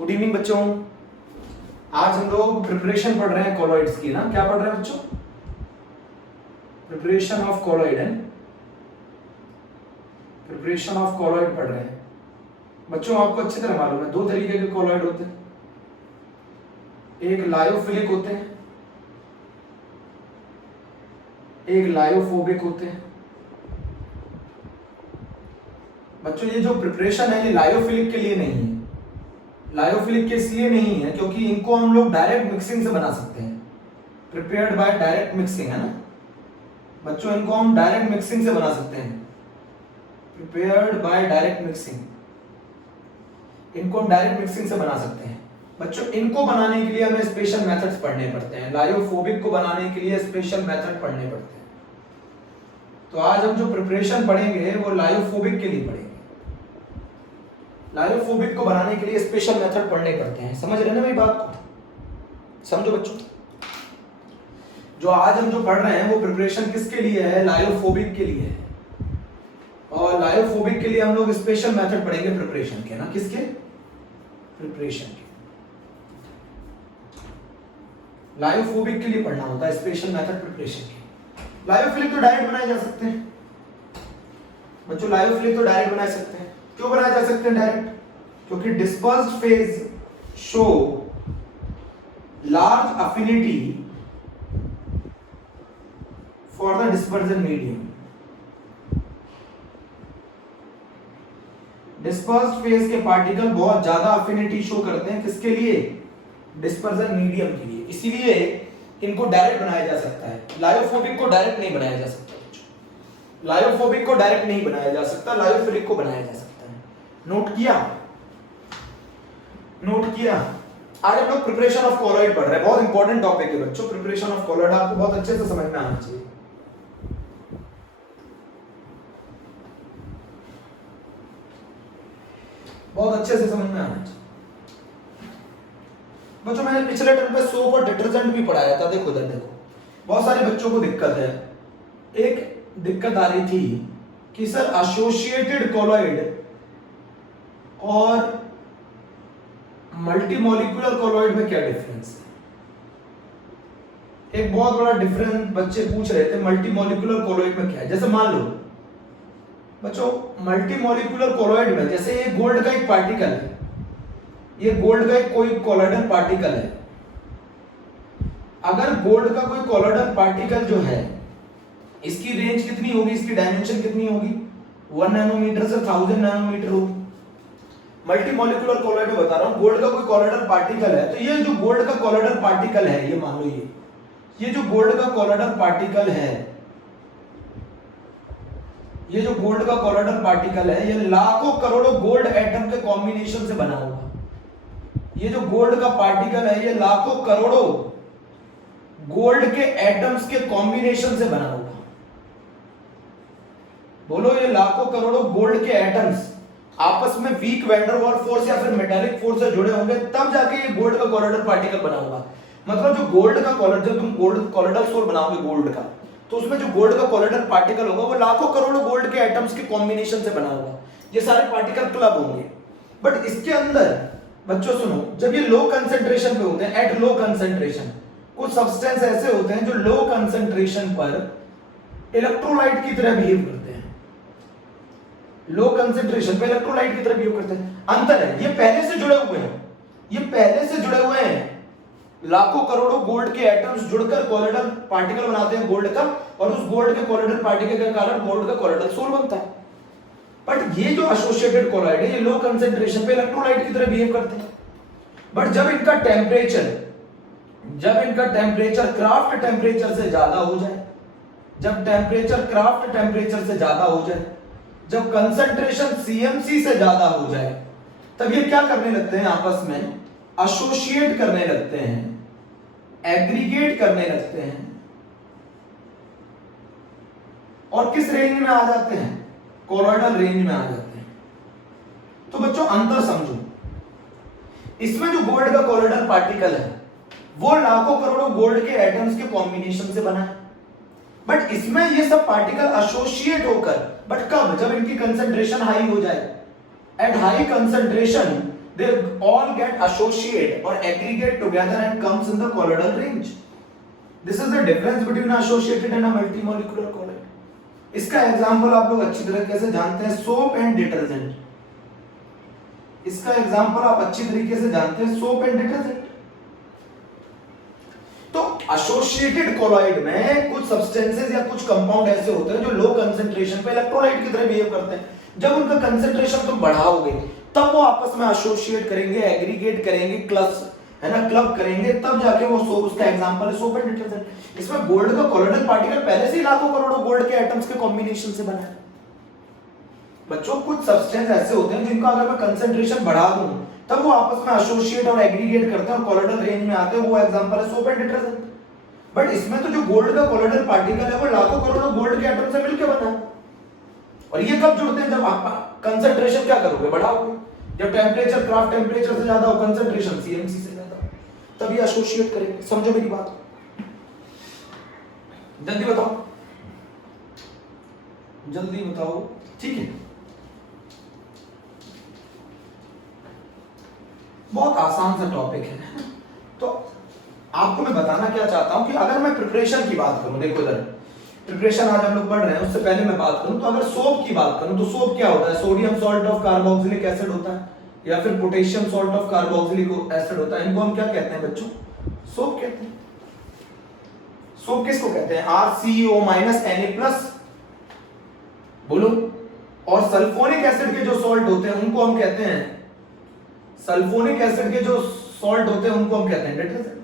Good evening बच्चों। आज हम लोग प्रिपरेशन पढ़ रहे हैं कॉलॉइड्स की ना। क्या पढ़ रहे हैं बच्चों? प्रिपरेशन ऑफ कॉलॉइड है। प्रिपरेशन ऑफ कॉलॉइड पढ़ रहे हैं बच्चों। आपको अच्छी तरह मालूम है दो तरीके के कॉलॉइड होते हैं, एक लायोफिलिक होते हैं, एक लायोफोबिक होते हैं। बच्चों ये जो प्रिपरेशन है ये लायोफिलिक के लिए नहीं है। लायोफिलिक के इसलिए नहीं है क्योंकि इनको हम लोग डायरेक्ट मिक्सिंग से बना सकते हैं। प्रिपेयर्ड बाय डायरेक्ट मिक्सिंग है ना बच्चों, इनको हम डायरेक्ट मिक्सिंग से बना सकते हैं। प्रिपेयर्ड बाय डायरेक्ट मिक्सिंग, इनको हम डायरेक्ट मिक्सिंग से बना सकते हैं बच्चों। इनको बनाने के लिए हमें स्पेशल मेथड्स पढ़ने पड़ते हैं। लायोफोबिक को बनाने के लिए स्पेशल मेथड पढ़ने पड़ते हैं। तो आज हम जो प्रिपरेशन पढ़ेंगे वो लायोफोबिक के लिए पढ़ेंगे। लायोफोबिक को बनाने के लिए स्पेशल मेथड पढ़ने पड़ते हैं। समझ रहे ना मेरी बात को? समझो बच्चों, जो आज हम जो पढ़ रहे हैं वो प्रिपरेशन किसके लिए है? लायोफोबिक के लिए है। और लायोफोबिक के लिए हम लोग स्पेशल मेथड पढ़ेंगे प्रिपरेशन के ना। किसके? प्रिपरेशन के। लायोफोबिक के लिए पढ़ना होता है स्पेशल मेथड प्रिपरेशन के। लायोफिलिक तो डायरेक्ट बनाए जा सकते हैं बच्चों। लायोफिलिक तो डायरेक्ट बना सकते हैं। क्यों बनाए जा सकते हैं डायरेक्ट? क्योंकि dispersed phase show large affinity for the dispersion medium. Dispersed phase के पार्टिकल बहुत ज्यादा अफिनिटी शो करते हैं। किसके लिए? डिस्पर्जन मीडियम के लिए। इसीलिए इनको डायरेक्ट बनाया जा सकता है। लायोफोबिक को डायरेक्ट नहीं बनाया जा सकता। लायोफोबिक को डायरेक्ट नहीं बनाया जा सकता, लायोफिलिक को बनाया जा सकता है। नोट किया? नोट किया? आज हम लोग प्रिपरेशन ऑफ कॉलॉइड पढ़ रहे हैं। बहुत इंपॉर्टेंट टॉपिक है बच्चों। प्रिपरेशन ऑफ कॉलॉइड आपको बहुत अच्छे से समझ में आना चाहिए। बहुत अच्छे से समझ में आना चाहिए बच्चों। मैंने पिछले टर्म पे सोप और डिटर्जेंट भी पढ़ाया था। देखो इधर देखो, बहुत सारे बच्चों को दिक्कत है। एक दिक्कत आ रही थी कि सर एसोसिएटेड कॉलॉइड और मल्टीमोलिकुलर कॉलॉइड में क्या डिफरेंस है? एक बहुत बड़ा डिफरेंस बच्चे पूछ रहे थे, मल्टीमोलिकुलर कॉलॉइड में क्या है। जैसे मान लो बच्चों, मल्टीमोलिकुलर कॉलॉइड में जैसे ये गोल्ड का एक पार्टिकल है, ये गोल्ड का एक कोई कॉलॉइडल पार्टिकल है। अगर गोल्ड का कोई कॉलॉइडल पार्टिकल जो है, इसकी रेंज कितनी होगी, इसकी डायमेंशन कितनी होगी? 1 नैनोमीटर से 1000 नैनोमीटर होगी। मल्टीमोलिकुलर कॉलॉइड में बता रहा हूं, गोल्ड का कोई कॉलॉइडल पार्टिकल है, तो ये जो गोल्ड का कॉलॉइडल पार्टिकल है, ये मान लो ये जो गोल्ड का कॉलॉइडल पार्टिकल है, ये जो गोल्ड का कॉलॉइडल पार्टिकल है, ये लाखों करोड़ों गोल्ड एटम के कॉम्बिनेशन से बना होगा। ये जो गोल्ड का पार्टिकल है, ये लाखों करोड़ों गोल्ड के एटम्स के कॉम्बिनेशन से बना होगा। बोलो, ये लाखों करोड़ों गोल्ड के एटम्स आपस में weak van der Waals force या फिर मेटालिक फोर्स से जुड़े होंगे, तब जाके ये गोल्ड का कॉलॉइडल पार्टिकल बना होगा। मतलब जो गोल्ड का कॉलॉइड, जब तुम गोल्ड कॉलॉइडल सोल बनाओगे गोल्ड का, तो उसमें जो गोल्ड का कॉलॉइडल पार्टिकल होगा वो लाखों करोड़ों गोल्ड के एटम्स के कॉम्बिनेशन से बना होगा। ये सारे पार्टिकल क्लब होंगे। बट इसके अंदर बच्चों सुनो, जब ये लो कंसेंट्रेशन पे होते हैं, एट लो कंसेंट्रेशन, कुछ सब्सटेंस ऐसे होते हैं जो लो कंसेंट्रेशन पर इलेक्ट्रोलाइट की तरह बिहेव करते हैं। लो कंसेंट्रेशन पे इलेक्ट्रोलाइट की तरह बिहेव करते हैं। अंतर है, ये पहले से जुड़े हुए हैं, ये पहले से जुड़े हुए हैं। लाखों करोड़ों गोल्ड के एटम्स जुड़कर कॉलॉइडल पार्टिकल बनाते हैं गोल्ड का, और उस गोल्ड के कॉलॉइडल पार्टिकल के कारण गोल्ड का कॉलॉइडल सोल बनता है। बट ये जो एसोसिएटेड कॉलॉइड है, ये लो कंसेंट्रेशन पे इलेक्ट्रोलाइट की तरह बिहेव करते हैं। बट जब इनका टेम्परेचर क्राफ्ट टेम्परेचर से ज्यादा हो जाए, जब टेम्परेचर क्राफ्ट टेम्परेचर से ज्यादा हो जाए, जब कंसंट्रेशन सीएमसी से ज्यादा हो जाए, तब ये क्या करने लगते हैं? आपस में एसोसिएट करने लगते हैं, एग्रीगेट करने लगते हैं, और किस रेंज में आ जाते हैं? कॉलॉइडल रेंज में आ जाते हैं। तो बच्चों अंतर समझो, इसमें जो गोल्ड का कॉलॉइडल पार्टिकल है वो लाखों करोड़ों गोल्ड के एटम्स के कॉम्बिनेशन से बना है। बट इसमें ये सब पार्टिकल एसोसिएट होकर, बट कब? जब इनकी कंसंट्रेशन हाई हो जाए। At high concentration they all get associate or aggregate together and comes in the colloidal range. This is the difference between associated and a multimolecular colloid. इसका example आप लोग अच्छी तरीके से जानते हैं, सोप एंड डिटर्जेंट। इसका एग्जांपल आप अच्छी तरीके से जानते हैं, सोप एंड डिटर्जेंट। तो एसोसिएटेड कोलॉइड में कुछ सब्सटेंसेस या कुछ कंपाउंड ऐसे होते हैं जो लो कंसंट्रेशन पे इलेक्ट्रोलाइट की तरह बिहेव करते हैं। जब उनका कंसंट्रेशन तुम बढ़ाओगे तब वो आपस में एसोसिएट करेंगे, एग्रीगेट करेंगे, क्लस है ना, क्लब करेंगे, तब जाके वो सोप, उसका एग्जांपल है सोप एंड डिटर्जेंट। इसमें गोल्ड का कोलोइडल पार्टिकल पहले से ही लाखों करोड़ों गोल्ड के एटम्स के कॉम्बिनेशन से बना है। बच्चों कुछ सब्सटेंस ऐसे होते हैं जिनका अगर मैं कंसंट्रेशन बढ़ा दूं तब वो आपस में एसोसिएट और एग्रीगेट करते हैं और कोलोइडल रेंज में आते हैं, वो एग्जांपल है सोप एंड डिटर्जेंट। बट इसमें तो जो गोल्ड का कोलोइडल पार्टिकल है वो लाखों करोड़ों गोल्ड के एटम से मिलकर बना है। और ये कब जुड़ते हैं? जब आप कंसंट्रेशन क्या करोगे, बढ़ाओगे। जब टेंपरेचर क्राफ्ट टेंपरेचर से ज्यादा हो, कंसंट्रेशन सीएमसी से ज्यादा हो, तब ये एसोसिएट करेंगे। समझो मेरी बात, जल्दी बताओ, जल्दी बताओ, ठीक है। बहुत आसान सा टॉपिक है। तो आपको मैं बताना क्या चाहता हूं कि अगर मैं प्रिपरेशन की बात करूं, देखो इधर प्रिपरेशन आज हम लोग पढ़ रहे हैं, उससे पहले मैं बात करूं तो अगर सोप की बात करूं तो सोप क्या होता है? Sodium salt of carboxylic acid होता है या फिर potassium salt of carboxylic acid होता है। इनको हम क्या कहते हैं बच्चों? सोप कहते हैं। सोप किसको कहते हैं? RCO Na+, बोलो। और सल्फोनिक एसिड के जो सॉल्ट होते हैं उनको हम कहते हैं, सल्फोनिक एसिड के जो सॉल्ट होते हैं उनको हम कहते हैं डिटर्जेंट।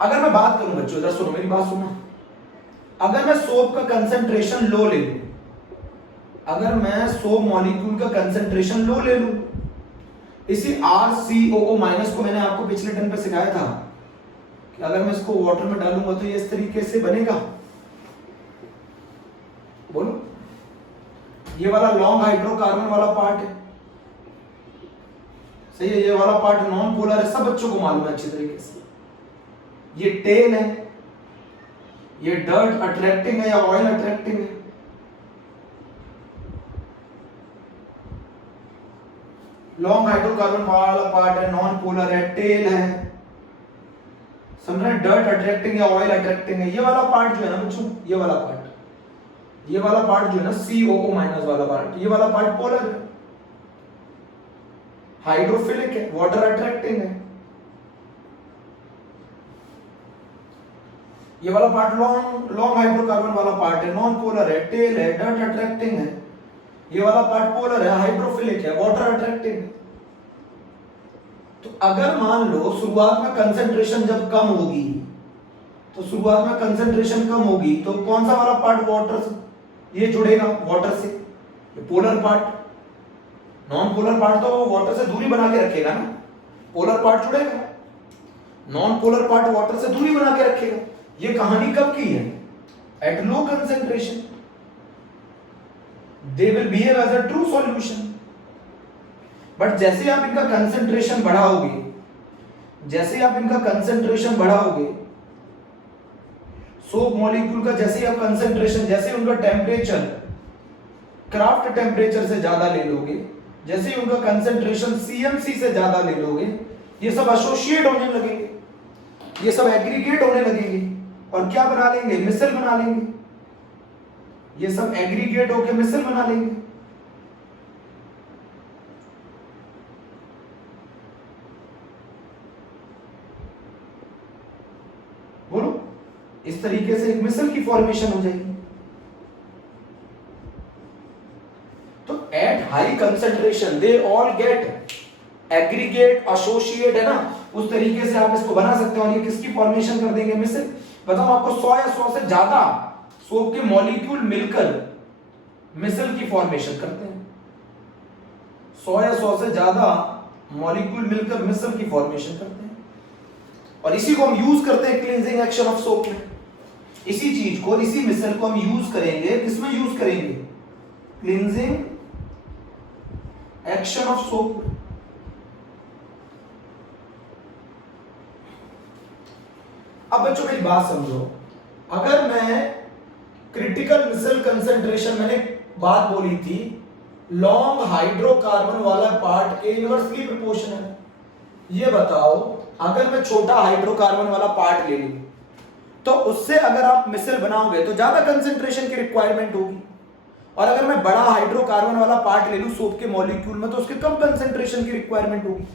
अगर मैं बात करूं बच्चों, इधर सुनो मेरी बात सुनो, अगर मैं सोप का कंसंट्रेशन लो ले लूं, अगर मैं सोप मॉलिक्यूल का कंसंट्रेशन लो ले लूं, इसी RCOO- को मैंने आपको पिछले टर्म पे सिखाया था कि अगर मैं इसको वाटर में डालूंगा तो ये इस तरीके से बनेगा, बोलो। ये वाला लॉन्ग हाइड्रोकार्बन वाला पार्ट है, सही है, ये वाला पार्ट नॉन पोलर है, सब बच्चों को मालूम है अच्छी तरीके से। ये टेल है, ये डर्ट अट्रैक्टिंग है या ऑयल अट्रैक्टिंग है? लॉन्ग हाइड्रोकार्बन वाला पार्ट है, नॉन पोलर है, टेल है, समझ रहे हैं? डर्ट अट्रैक्टिंग या ऑयल अट्रैक्टिंग है। ये वाला पार्ट जो है ना बच्चों, ये वाला पार्ट जो है ना COO- वाला पार्ट, ये वाला पार्ट पोलर है, हाइड्रोफिलिक है, वाटर अट्रैक्टिंग है। ये वाला पार्ट लॉन्ग हाइड्रोकार्बन वाला पार्ट है, नॉन पोलर है, टेल है, डर्ट अट्रैक्टिंग है। ये वाला पार्ट पोलर है, हाइड्रोफिलिक है, वाटर अट्रैक्टिंग है। तो अगर मान लो शुरुआत में कंसंट्रेशन जब कम होगी, तो शुरुआत में कंसंट्रेशन कम होगी तो कौन सा वाला पार्ट वाटर से ये जुड़ेगा, वाटर से, ये polar part. Non polar part तो वाटर से दूरी बना के रखेगा ना, पोलर पार्ट जुड़ेगा, नॉन पोलर पार्ट वाटर से दूरी बना के रखेगा। ये कहानी कब की है? At low concentration they will behave as a true solution. But जैसे आप इनका कंसंट्रेशन बढ़ाओगे, जैसे आप इनका कंसंट्रेशन बढ़ाओगे, सोप मॉलिक्यूल का जैसे आप कंसंट्रेशन, जैसे उनका टेम्परेचर क्राफ्ट टेम्परेचर से ज्यादा ले लोगे, जैसे उनका कंसंट्रेशन CMC से ज्यादा ले लोगे, ये सब एसोसिएट होने लगेंगे, ये सब एग्रीगेट होने लगेंगे और क्या बना लेंगे? मिसल बना लेंगे। ये सब एग्रीगेट होकर मिसल बना लेंगे। बोलो, इस तरीके से एक मिसल की फॉर्मेशन हो जाएगी। तो at high concentration they all get aggregate, associate, है ना, उस तरीके से आप इसको बना सकते हो। और ये किसकी फॉर्मेशन कर देंगे? मिसल। बताओ आपको 100 या 100 से ज्यादा सोप के मॉलिक्यूल मिलकर मिसल की फॉर्मेशन करते हैं। 100 या 100 से ज्यादा मॉलिक्यूल मिलकर मिसल की फॉर्मेशन करते हैं। और इसी को हम यूज करते हैं क्लींजिंग एक्शन ऑफ सोप में। इसी चीज को, इसी मिसल को हम यूज करेंगे, किसमें यूज करेंगे? Cleansing action of soap. अब बच्चों मेरी बात समझो, अगर मैं क्रिटिकल मिसल कंसंट्रेशन, मैंने बात बोली थी, लॉन्ग हाइड्रोकार्बन वाला पार्ट के इनवर्सली प्रोपोर्शनल है। ये बताओ अगर मैं छोटा हाइड्रोकार्बन वाला पार्ट ले लूं तो उससे अगर आप मिसल बनाओगे तो ज्यादा कंसंट्रेशन की रिक्वायरमेंट होगी, और अगर मैं बड़ा हाइड्रोकार्बन वाला पार्ट ले लूं सोप के मॉलिक्यूल में तो उसके कम कंसंट्रेशन की रिक्वायरमेंट होगी।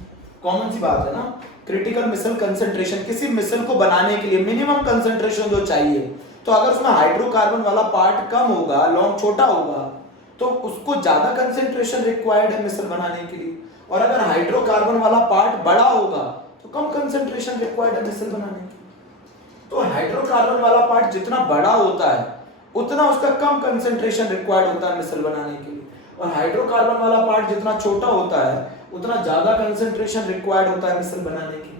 कॉमन सी बात है ना। क्रिटिकल मिसल कंसंट्रेशन, किसी मिसल को बनाने के लिए मिनिमम कंसंट्रेशन जो चाहिए, तो अगर उसमें हाइड्रोकार्बन वाला पार्ट कम होगा, लॉन्ग छोटा होगा, तो उसको ज्यादा कंसंट्रेशन रिक्वायर्ड है मिसल बनाने के लिए, और अगर हाइड्रोकार्बन वाला पार्ट बड़ा होगा तो कम कंसंट्रेशन रिक्वायर्ड है मिसल बनाने के लिए। तो हाइड्रोकार्बन वाला पार्ट जितना बड़ा होता है उतना उसका कम कंसंट्रेशन रिक्वायर्ड होता है मिसल बनाने के लिए, और हाइड्रोकार्बन वाला पार्ट जितना छोटा होता है उतना ज्यादा कंसंट्रेशन रिक्वायर्ड होता है मिसल बनाने के लिए।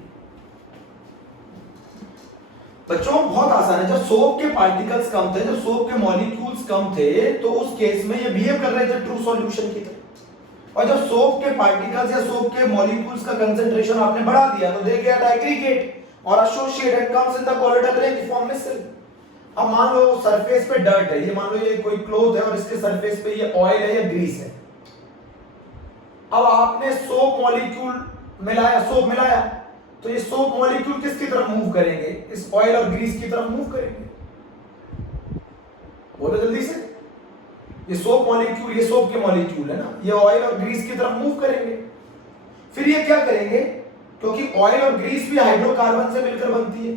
बच्चों बहुत आसान है, जब सोप के पार्टिकल्स कम थे, जब सोप के मॉलिक्यूल्स कम थे, तो उस केस में ये बिहेव कर रहे थे ट्रू सॉल्यूशन की तरह, और जब सोप के पार्टिकल्स या सोप के मॉलिक्यूल्स का कंसंट्रेशन आपने बढ़ा दिया तो दे गेट एग्रीगेट और associate and comes in the colloidal ring to form micelle. अब मान लो सरफेस पे डर्ट है, ये मान लो ये कोई क्लॉथ है और इसके सरफेस पे ये ऑयल है या ग्रीस है। अब आपने सोप मॉलिक्यूल मिलाया, सोप मिलाया, तो ये सोप मॉलिक्यूल किसकी तरफ मूव करेंगे? इस ऑयल और ग्रीस की तरफ मूव करेंगे। बोलो जल्दी से। ये सोप मॉलिक्यूल, ये सोप के मॉलिक्यूल है ना, ये ऑयल और ग्रीस की तरफ मूव करेंगे। फिर ये क्या करेंगे, क्योंकि ऑयल और ग्रीस भी हाइड्रोकार्बन से मिलकर बनती है,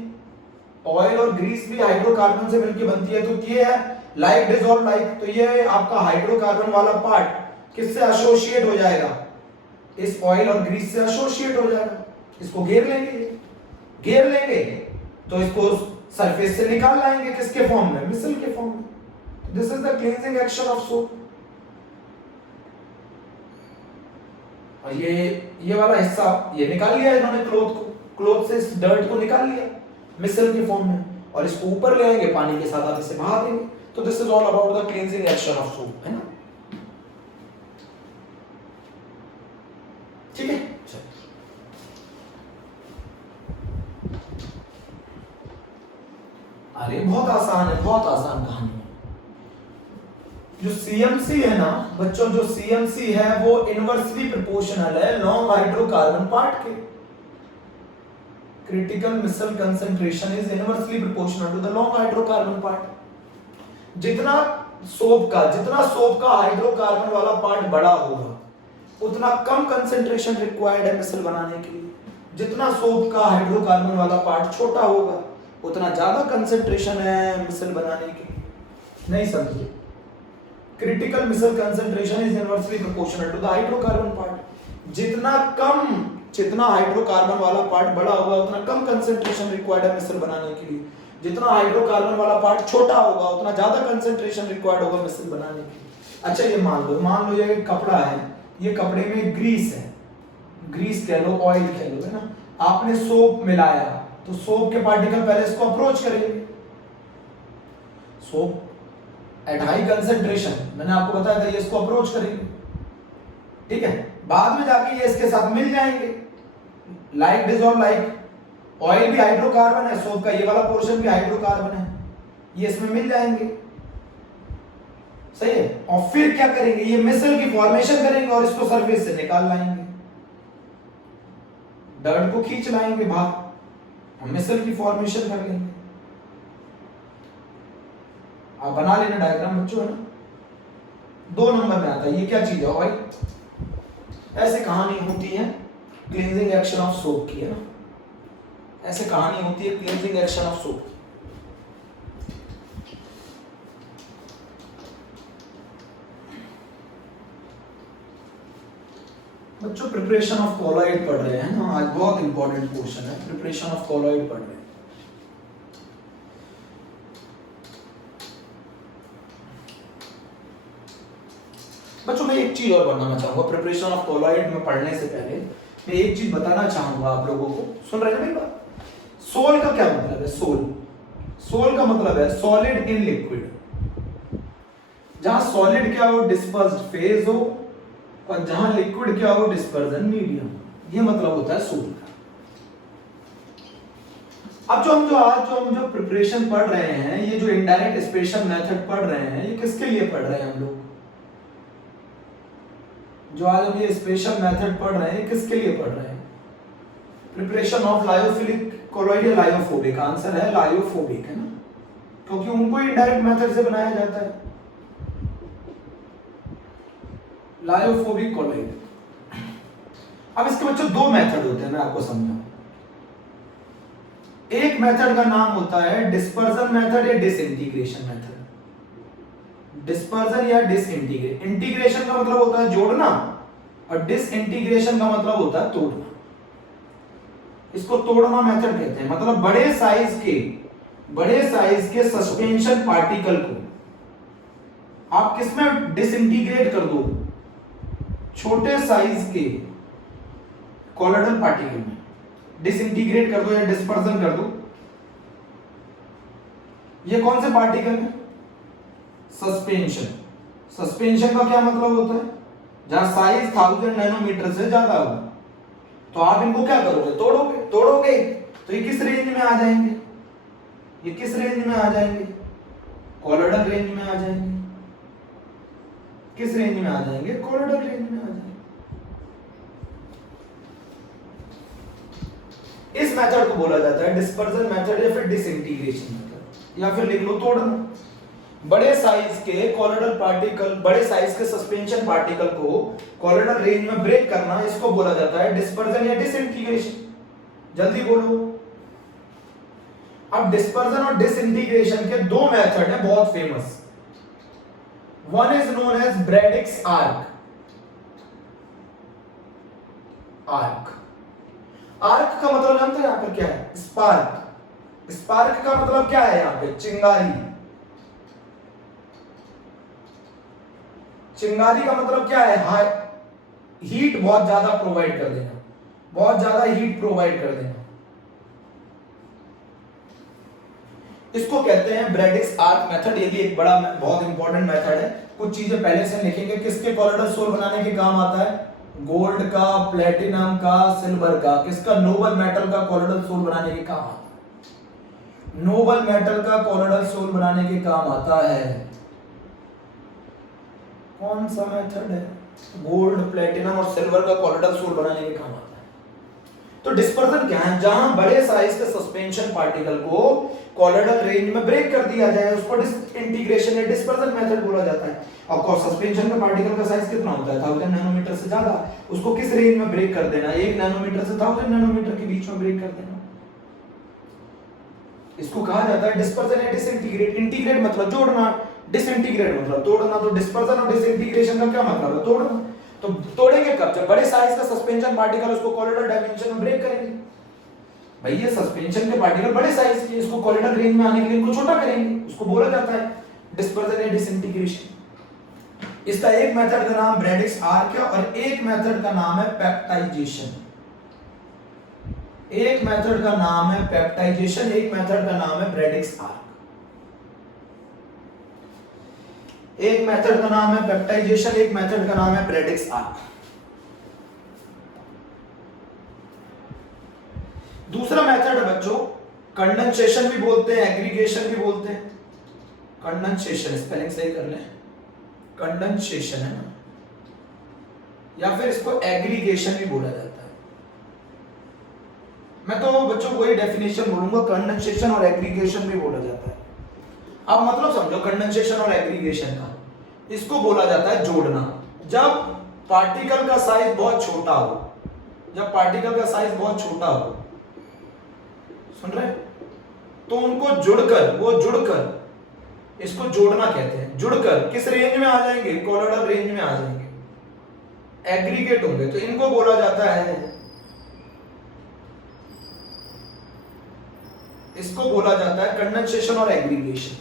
ऑयल और ग्रीस भी हाइड्रोकार्बन से मिलकर बनती है, तो ये है लाइक डिसॉल्व लाइक, तो ये आपका हाइड्रोकार्बन वाला पार्ट किससे एसोसिएट हो जाएगा? इस ऑयल और ग्रीस से एसोसिएट हो जाएगा। इसको घेर लेंगे तो इसको सरफेस से निकाल लाएंगे, किसके फॉर्म में? मिसल के फॉर्म में। This is the cleansing action of soap. और ये वाला हिस्सा ये निकाल लिया इन्होंने, क्लॉथ से इस डर्ट को निकाल लिया मिसल के फॉर्म में, और इसको ऊपर ले आएंगे, पानी के साथ आप इसे बहा देंगे। तो this is all about the cleansing action of soap, है ना। ठीक है, अरे बहुत आसान है, बहुत आसान कहानी है। जो सीएमसी है ना बच्चों, जो सीएमसी है वो इनवर्सली प्रोपोर्शनल है लॉन्ग हाइड्रोकार्बन पार्ट के। Critical micelle concentration is inversely proportional to the long hydrocarbon part. जितना सोप का हाइड्रोकार्बन वाला पार्ट बड़ा होगा उतना कम कंसंट्रेशन रिक्वायर्ड है मिसल बनाने के लिए। जितना सोप का हाइड्रोकार्बन वाला पार्ट छोटा होगा उतना ज्यादा कंसंट्रेशन है मिसल बनाने के लिए। नहीं समझे? Critical micelle concentration is inversely proportional to the hydrocarbon part. जितना हाइड्रोकार्बन वाला पार्ट बड़ा होगा उतना कम कंसंट्रेशन रिक्वायर्ड है मिसल बनाने के लिए। जितना हाइड्रोकार्बन वाला पार्ट छोटा होगा उतना ज्यादा कंसंट्रेशन रिक्वायर्ड होगा मिसल बनाने के लिए। अच्छा, ये मान लो ये कपड़ा है, ये कपड़े में ग्रीस है, ग्रीस कह लो, ऑयल कह लो, है ना। आपने सोप मिलाया तो सोप के पार्टिकल पहले इसको अप्रोच करेंगे। सोप एट हाई कंसंट्रेशन, मैंने आपको बताया था, ये इसको अप्रोच करेंगे, ठीक है। बाद में जाके ये इसके साथ मिल जाएंगे, लाइक डिसॉल्व लाइक। ऑयल भी हाइड्रोकार्बन है, सोप का ये वाला पोर्शन भी हाइड्रोकार्बन है, ये इसमें मिल जाएंगे, सही है। और फिर क्या करेंगे, ये मिसल की फॉर्मेशन करेंगे और इसको सरफेस से निकाल लाएंगे, डर्ट को खींच लाएंगे बाहर, मिसल की फॉर्मेशन कर लेंगे। आप बना लेना डायग्राम बच्चों, है ना। 2 नंबर में आता है। ये क्या चीज है? ऑयल। ऐसे कहानी होती है क्लींजिंग एक्शन ऑफ सोप की, है ना। ऐसे कहानी होती है क्लींजिंग एक्शन ऑफ सोप। बच्चों प्रिपरेशन ऑफ कोलॉइड पढ़ रहे हैं ना, आज बहुत इंपॉर्टेंट पोर्शन है, प्रिपरेशन ऑफ कोलॉइड पढ़ रहे हैं। बच्चों मैं एक चीज और बताना चाहूंगा प्रिपरेशन ऑफ कोलॉइड में पढ़ने से पहले। मैं एक चीज बताना चाहूंगा आप लोगों को, सुन रहे हैं मेरी बात? सोल का क्या मतलब है? सोल का मतलब है सॉलिड इन लिक्विड। जहां सॉलिड क्या हो, डिस्पर्स्ड फेज हो, और जहां लिक्विड क्या हो, डिस्पर्जन मीडियम। ये मतलब होता है सोल का। अब जो हम प्रिपरेशन पढ़ रहे हैं, ये जो इनडायरेक्ट स्पेशल मेथड पढ़ रहे हैं, ये किसके लिए पढ़ रहे हैं हम लोग? जो आज हम ये स्पेशल मेथड पढ़ रहे हैं, किसके लिए पढ़ रहे हैं? प्रिपरेशन ऑफ लायोफिलिक कोलॉइड या लायोफोबिक? आंसर है लायोफोबिक, है ना, क्योंकि उनको इनडायरेक्ट मेथड से बनाया जाता है, लायोफोबिक कोलॉइड। अब इसके बच्चों दो मेथड होते हैं, मैं आपको समझाऊं। एक मेथड का नाम होता है डिस्पर्जन मेथड या डिसइंटीग्रेशन मेथड। डिस्पर्जन या डिसइंटीग्रेशन, इंटीग्रेशन का मतलब होता है जोड़ना और डिसइंटीग्रेशन का मतलब होता है तोड़ना। इसको तोड़ना मेथड कहते हैं, मतलब बड़े साइज के सस्पेंशन पार्टिकल को आप किसमें डिसइंटीग्रेट कर दो? छोटे साइज के कॉलोइडल पार्टिकल में डिसइंटीग्रेट कर दो या डिस्पर्जन कर दो। ये कौन से पार्टिकल है? सस्पेंशन। सस्पेंशन का क्या मतलब होता है? जहां साइज 1000 नैनोमीटर से ज्यादा होगा, तो आप इनको क्या करोगे? तोड़ोगे तो ये किस रेंज में आ जाएंगे? ये किस रेंज में आ जाएंगे? कॉलोइडल रेंज में आ जाएंगे। किस रेंज में आ जाएंगे? कॉलोइडल रेंज में आ जाएंगे। इस मेथड को बोला जाता है डिस्पर्जन मेथड या फिर डिसइंटीग्रेशन मेथड, या फिर लिख लो तोड़ना। बड़े साइज के कॉलोइडल पार्टिकल, बड़े साइज के सस्पेंशन पार्टिकल को कॉलोइडल रेंज में ब्रेक करना, इसको बोला जाता है डिस्पर्जन या डिसइंटीग्रेशन। जल्दी बोलो। अब डिस्पर्जन और डिसइंटीग्रेशन के दो मेथड हैं बहुत famous. One is known as Bredig's arc. Arc का मतलब जानते हैं यहां पर क्या है? स्पार्क। स्पार्क का मतलब क्या है? यहां पे चिंगारी। चिंगारी का मतलब क्या है? हाई हीट, बहुत ज्यादा प्रोवाइड कर देना, बहुत ज्यादा हीट प्रोवाइड कर देना। इसको कहते हैं ब्रैडिक्स आर्क मेथड। ये भी एक बड़ा बहुत इंपॉर्टेंट मेथड है। कुछ चीजें पहले से लिखेंगे। किसके कॉलोइडल सोल बनाने के काम आता है? गोल्ड का, प्लेटिनम का, सिल्वर का। किसका? नोबल मेटल का कॉलोइडल सोल बनाने के काम आता है। नोबल मेटल का कॉलोइडल सोल बनाने के काम आता है। कौन सा मेथड है? गोल्ड, प्लेटिनम और सिल्वर का कॉलोइडल सोल बनाने के काम आता है। तो डिस्पर्जन क्या है? जहां बड़े साइज के सस्पेंशन पार्टिकल को कॉलोइडल रेंज में ब्रेक कर दिया जाए, उसको डिसइंटीग्रेशन या डिस्पर्जन मेथड बोला जाता है। और सस्पेंशन का पार्टिकल का साइज कितना होता है? 1000 नैनोमीटर से ज्यादा। उसको किस रेंज में ब्रेक कर देना? 1 नैनोमीटर से 1000 नैनोमीटर के बीच में ब्रेक कर देना। इसको कहा जाता है डिस्पर्जन या डिसइंटीग्रेट। इंटीग्रेट मतलब जोड़ना, डिसइंटीग्रेट मतलब तोड़ना। तो डिस्पर्जन और डिसइंटीग्रेशन का क्या मतलब है? तोड़ना। तो तोड़ेंगे कब? जब बड़े साइज का सस्पेंशन पार्टिकल उसको कॉलोइडल डायमेंशन में ब्रेक करेंगे। भाई ये सस्पेंशन के पार्टिकल बड़े साइज के, इसको कॉलोइडल रेंज में आने के लिए इनको छोटा करेंगे, उसको बोला जाता है डिस्पर्जन या डिसइंटीग्रेशन। इसका एक मेथड का नाम ब्रैडिक्स आर्क है और एक मेथड का नाम है पेप्टाइजेशन। एक मेथड का नाम है पेप्टाइजेशन, एक मेथड का नाम है ब्रैडिक्स आर्क। एक मेथड का नाम है पेप्टाइजेशन, एक मेथड का नाम है ब्रैडिक्स आर्क। दूसरा मेथड है बच्चों, कंडेंसेशन भी बोलते हैं, एग्रीगेशन भी बोलते हैं। कंडेंसेशन, स्पेलिंग सही कर लें, कंडेंसेशन है ना, या फिर इसको एग्रीगेशन भी बोला जाता है। मैं तो बच्चों को वही डेफिनेशन बोलूंगा, कंडेंसेशन और एग्रीगेशन भी बोला जाता है। अब मतलब समझो कंडेंसेशन और एग्रीगेशन का, इसको बोला जाता है जोड़ना। जब पार्टिकल का साइज बहुत छोटा हो, जब पार्टिकल का साइज बहुत छोटा हो, सुन रहे, तो उनको जुड़कर इसको जोड़ना कहते हैं। जुड़कर किस रेंज में आ जाएंगे? कॉलोइडल रेंज में आ जाएंगे, एग्रीगेट होंगे, तो इनको बोला जाता है, इसको बोला जाता है कंडेंसेशन और एग्रीगेशन।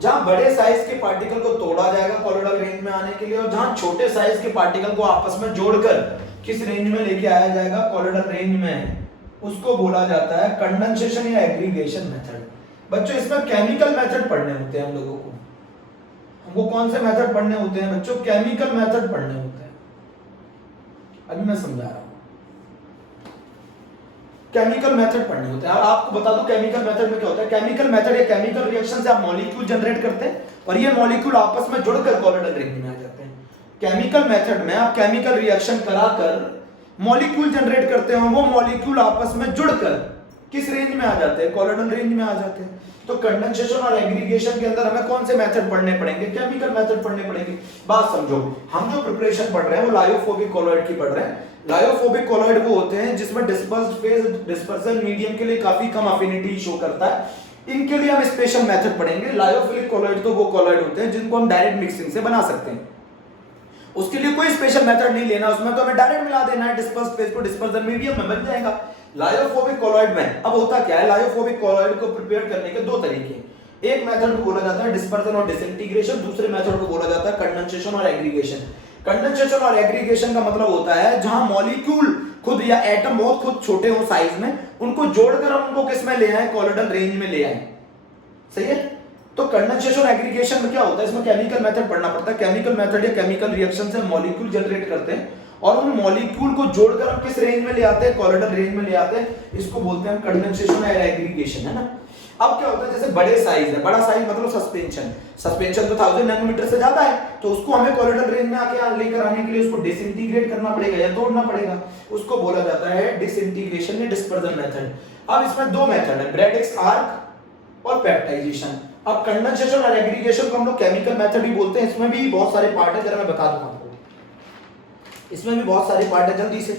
जहां बड़े साइज के पार्टिकल को तोड़ा जाएगा कॉलोइडल रेंज में आने के लिए, और जहां छोटे साइज के पार्टिकल को आपस में जोड़कर किस रेंज में लेके आया जाएगा? कॉलोइडल रेंज में, उसको बोला जाता है कंडेंसेशन या एग्रीगेशन मेथड। बच्चों इसमें केमिकल मेथड पढ़ने होते हैं हम लोगों को। हमको कौन से मेथड पढ़ने होते हैं बच्चों? केमिकल मेथड पढ़ने होते हैं। अभी मैं समझा रहा हूं। केमिकल मेथड पढ़ने होते हैं। अब आपको बता दो केमिकल मेथड में क्या होता है। केमिकल मेथड या केमिकल रिएक्शन से आप मॉलिक्यूल जनरेट करते हैं और ये मॉलिक्यूल आपस में जुड़कर कोलोइडल रेंज में आ जाते हैं। केमिकल मेथड में आप केमिकल रिएक्शन कराकर मॉलिक्यूल जनरेट करते हैं, वो मॉलिक्यूल आपस में जुड़कर किस रेंज में आ जाते हैं, कोलोइडल रेंज में आ जाते हैं। तो कंडेंसेशन और एग्रीगेशन के अंदर हमें कौन से मेथड पढ़ने पड़ेंगे, केमिकल मेथड पढ़ने पड़ेंगे। बात समझो, हम जो प्रिपरेशन पढ़ रहे हैं वो लायोफोबिक कोलॉइड की पढ़ रहे हैं। लायोफोबिक कोलॉइड वो होते हैं जिसमें डिस्पर्स्ड फेज डिस्पर्सन मीडियम के लिए काफी कम अफिनिटी शो करता है। इनके लिए हम स्पेशल मेथड पढ़ेंगे। लायोफिलिक कोलॉइड तो वो कोलॉइड होते हैं जिनको हम डायरेक्ट मिक्सिंग से बना सकते हैं, उसके लिए कोई स्पेशल मेथड नहीं लेना, उसमें तो हमें डायरेक्ट मिला देना है डिस्पर्स्ड फेज को, डिस्पर्सन मीडियम में बन जाएगा। लायोफोबिक कोलॉइड में अब होता क्या है, लायोफोबिक कोलॉइड को प्रिपेयर करने के दो तरीके। एक मेथड को बोला जाता है डिस्पर्सन और डिसइंटीग्रेशन, दूसरे मेथड को बोला जाता है कंडेंसेशन और एग्रीगेशन। कंडेंसेशन और एग्रीगेशन का मतलब होता है जहां मॉलिक्यूल खुद या एटम बहुत खुद छोटे हो साइज में, उनको जोड़कर हम उनको किस में ले आए, कोलोइडल रेंज में ले आए। सही है। तो कंडेंसेशन एग्रीगेशन में क्या होता है, इसमें केमिकल मेथड पढ़ना पड़ता है। केमिकल मेथड या केमिकल रिएक्शन से मॉलिक्यूल जनरेट करते हैं और उन मॉलिक्यूल को जोड़कर हम किस रेंज में ले आते हैं, कोलोइडल रेंज में ले आते हैं। इसको बोलते हैं कंडेंसेशन या एग्रीगेशन, है ना। अब क्या होता है, जैसे बड़े साइज है, बड़ा साइज मतलब सस्पेंशन, सस्पेंशन तो 1000 नैनोमीटर से ज्यादा है, तो उसको हमें कोलोइडल रेंज में आके लेकर आने के लिए उसको डिसइंटीग्रेट करना पड़ेगा या तोड़ना पड़ेगा, उसको बोला जाता है डिसइंटीग्रेशन या डिस्पर्जन मेथड। अब इसमें दो मेथड है, ब्रैडिक्स आर्क और पेप्टाइजेशन। अब कंडेंसेशन और एग्रीगेशन को हम लोग केमिकल मेथड भी बोलते हैं। इसमें भी बहुत सारे पार्ट है, जरा मैं बता दूं आपको, इसमें भी बहुत सारे पार्ट है। जल्दी से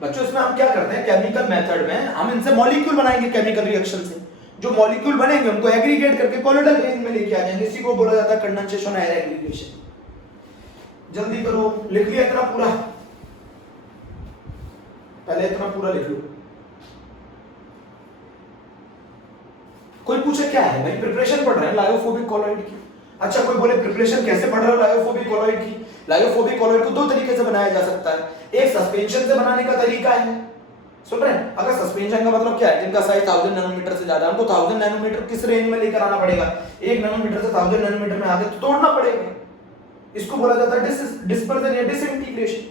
बच्चों, इसमें हम क्या करते हैं, केमिकल मेथड में हम इनसे मॉलिक्यूल बनाएंगे केमिकल रिएक्शन से, जो मॉलिक्यूल बनेंगे उनको एग्रीगेट करके कोलोइडल रेंज में लेके आ जाएंगे, इसी को बोला जाता है कंडेंसेशन और एग्रीगेशन। जल्दी करो, लिख लिया इतना पूरा, पहले इतना पूरा लिख लो। कोई पूछे क्या है भाई, प्रिपरेशन पढ़ रहे हैं लायोफोबिक कोलॉइड की। अच्छा, कोई बोले प्रिपरेशन कैसे पढ़ रहे हो लायोफोबिक कोलॉइड की। लायोफोबिक कोलॉइड को दो तरीके से बनाया जा सकता है, एक सस्पेंशन से बनाने का तरीका है, सुन रहे हैं। अगर सस्पेंशन का मतलब क्या है, जिनका साइज 1000 नैनोमीटर से ज्यादा, हमको 1000 नैनोमीटर किस रेंज में लेकर आना पड़ेगा, 1 नैनोमीटर से 1000 नैनोमीटर में आके तो तोड़ना पड़ेगा, इसको बोला जाता है डिस्पर्सन या डिसइंटीग्रेशन।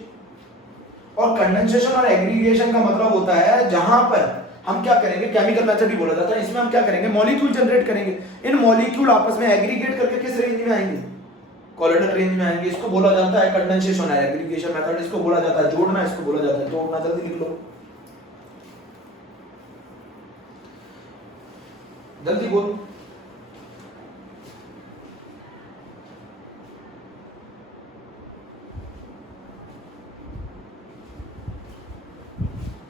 और कंडेंसेशन और एग्रीगेशन का मतलब होता है जहां पर हम क्या करेंगे, केमिकल मेथड भी बोला जाता है, इसमें हम क्या करेंगे, मॉलिक्यूल जनरेट करेंगे, इन मॉलिक्यूल आपस में एग्रीगेट करके किस रेंज में आएंगे, कोलोइडल रेंज में आएंगे। इसको बोला जाता है कंडेंसेशन और एग्रीगेशन मेथड। इसको बोला जाता है जोड़ना, इसको बोला जाता है तोड़ना। जल्दी लिख लो, जल्दी बोल।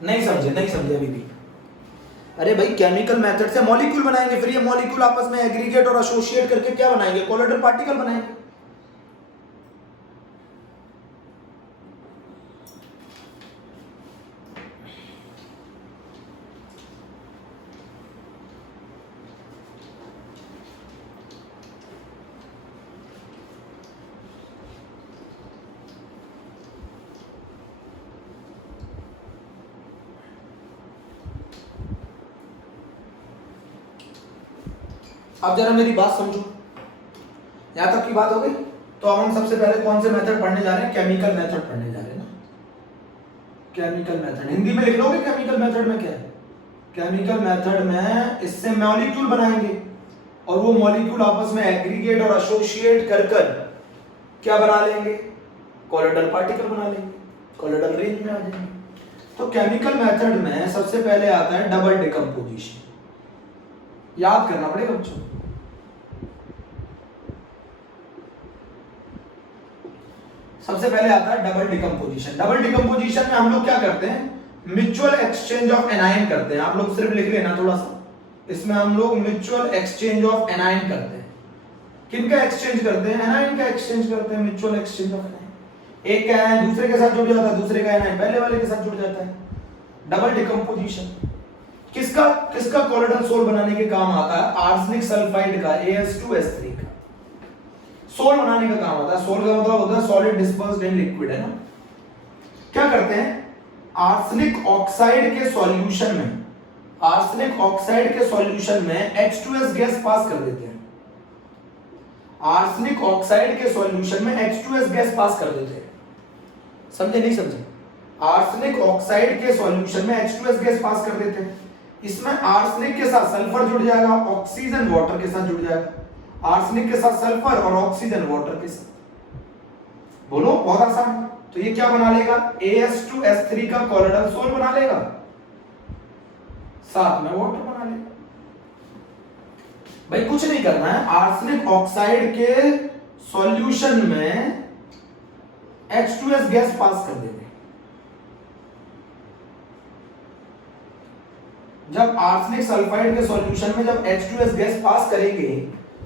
नहीं समझे अभी भी। अरे भाई, केमिकल मेथड से मॉलिक्यूल बनाएंगे, फिर ये मॉलिक्यूल आपस में एग्रीगेट और एसोसिएट करके क्या बनाएंगे, कोलोइडल पार्टिकल बनाएंगे। अब जरा मेरी बात समझो, यहां तक की बात हो गई। तो अब हम सबसे पहले कौन से मेथड पढ़ने जा रहे हैं, केमिकल मेथड पढ़ने जा रहे हैं ना। केमिकल मेथड हिंदी में लिख लोगे, केमिकल मेथड में क्या है, केमिकल मेथड में इससे मॉलिक्यूल बनाएंगे और वो मॉलिक्यूल आपस में एग्रीगेट और एसोसिएट कर कर क्या बना लेंगे, कोलोइडल पार्टिकल बना लेंगे, कोलोइडल रेंज में आ जाएंगे। तो केमिकल मेथड में सबसे पहले आता है डबल डिकम्पोजिशन, याद करना पड़ेगा बच्चों। सबसे पहले आता है डबल डिकम्पोजिशन। डबल डिकम्पोजिशन में हम लोग क्या करते हैं, म्यूचुअल एक्सचेंज ऑफ एनायन करते हैं। आप लोग सिर्फ लिख लेना थोड़ा सा, इसमें हम लोग म्यूचुअल एक्सचेंज ऑफ एनायन करते हैं। किनका एक्सचेंज करते हैं, एनायन का एक्सचेंज करते हैं, म्यूचुअल एक्सचेंज ऑफ एनायन। एक का एनायन दूसरे के साथ जुड़ जाता है, दूसरे का एनायन पहले वाले के साथ जुड़ जाता है। डबल डिकम्पोजिशन किसका कोलोइडल सोल बनाने के काम आता है, आर्सेनिक सल्फाइड का, AS2S3 का सोल बनाने का काम आता है। सोल का मतलब होता है सॉलिड डिस्पर्स्ड इन लिक्विड, है ना। क्या करते हैं, आर्सेनिक ऑक्साइड के सॉल्यूशन में, आर्सेनिक ऑक्साइड के सॉल्यूशन में H2S गैस पास कर देते हैं। आर्सेनिक ऑक्साइड के सॉल्यूशन में H2S गैस पास कर देते हैं। समझे नहीं समझे, आर्सेनिक ऑक्साइड के सॉल्यूशन में H2S गैस पास कर देते हैं, इसमें आर्सेनिक के साथ सल्फर जुड़ जाएगा, ऑक्सीजन वाटर के साथ जुड़ जाएगा, आर्सेनिक के साथ सल्फर और ऑक्सीजन वाटर के साथ। बोलो बहुत आसान। तो ये क्या बना लेगा, AS2S3 का कॉलोइडल सोल बना लेगा, साथ में वाटर बना लेगा। भाई कुछ नहीं करना है, आर्सेनिक ऑक्साइड के सॉल्यूशन में H2S गैस पास कर देंगे। जब आर्सेनिक सल्फाइड के सॉल्यूशन में जब H2S गैस पास करेंगे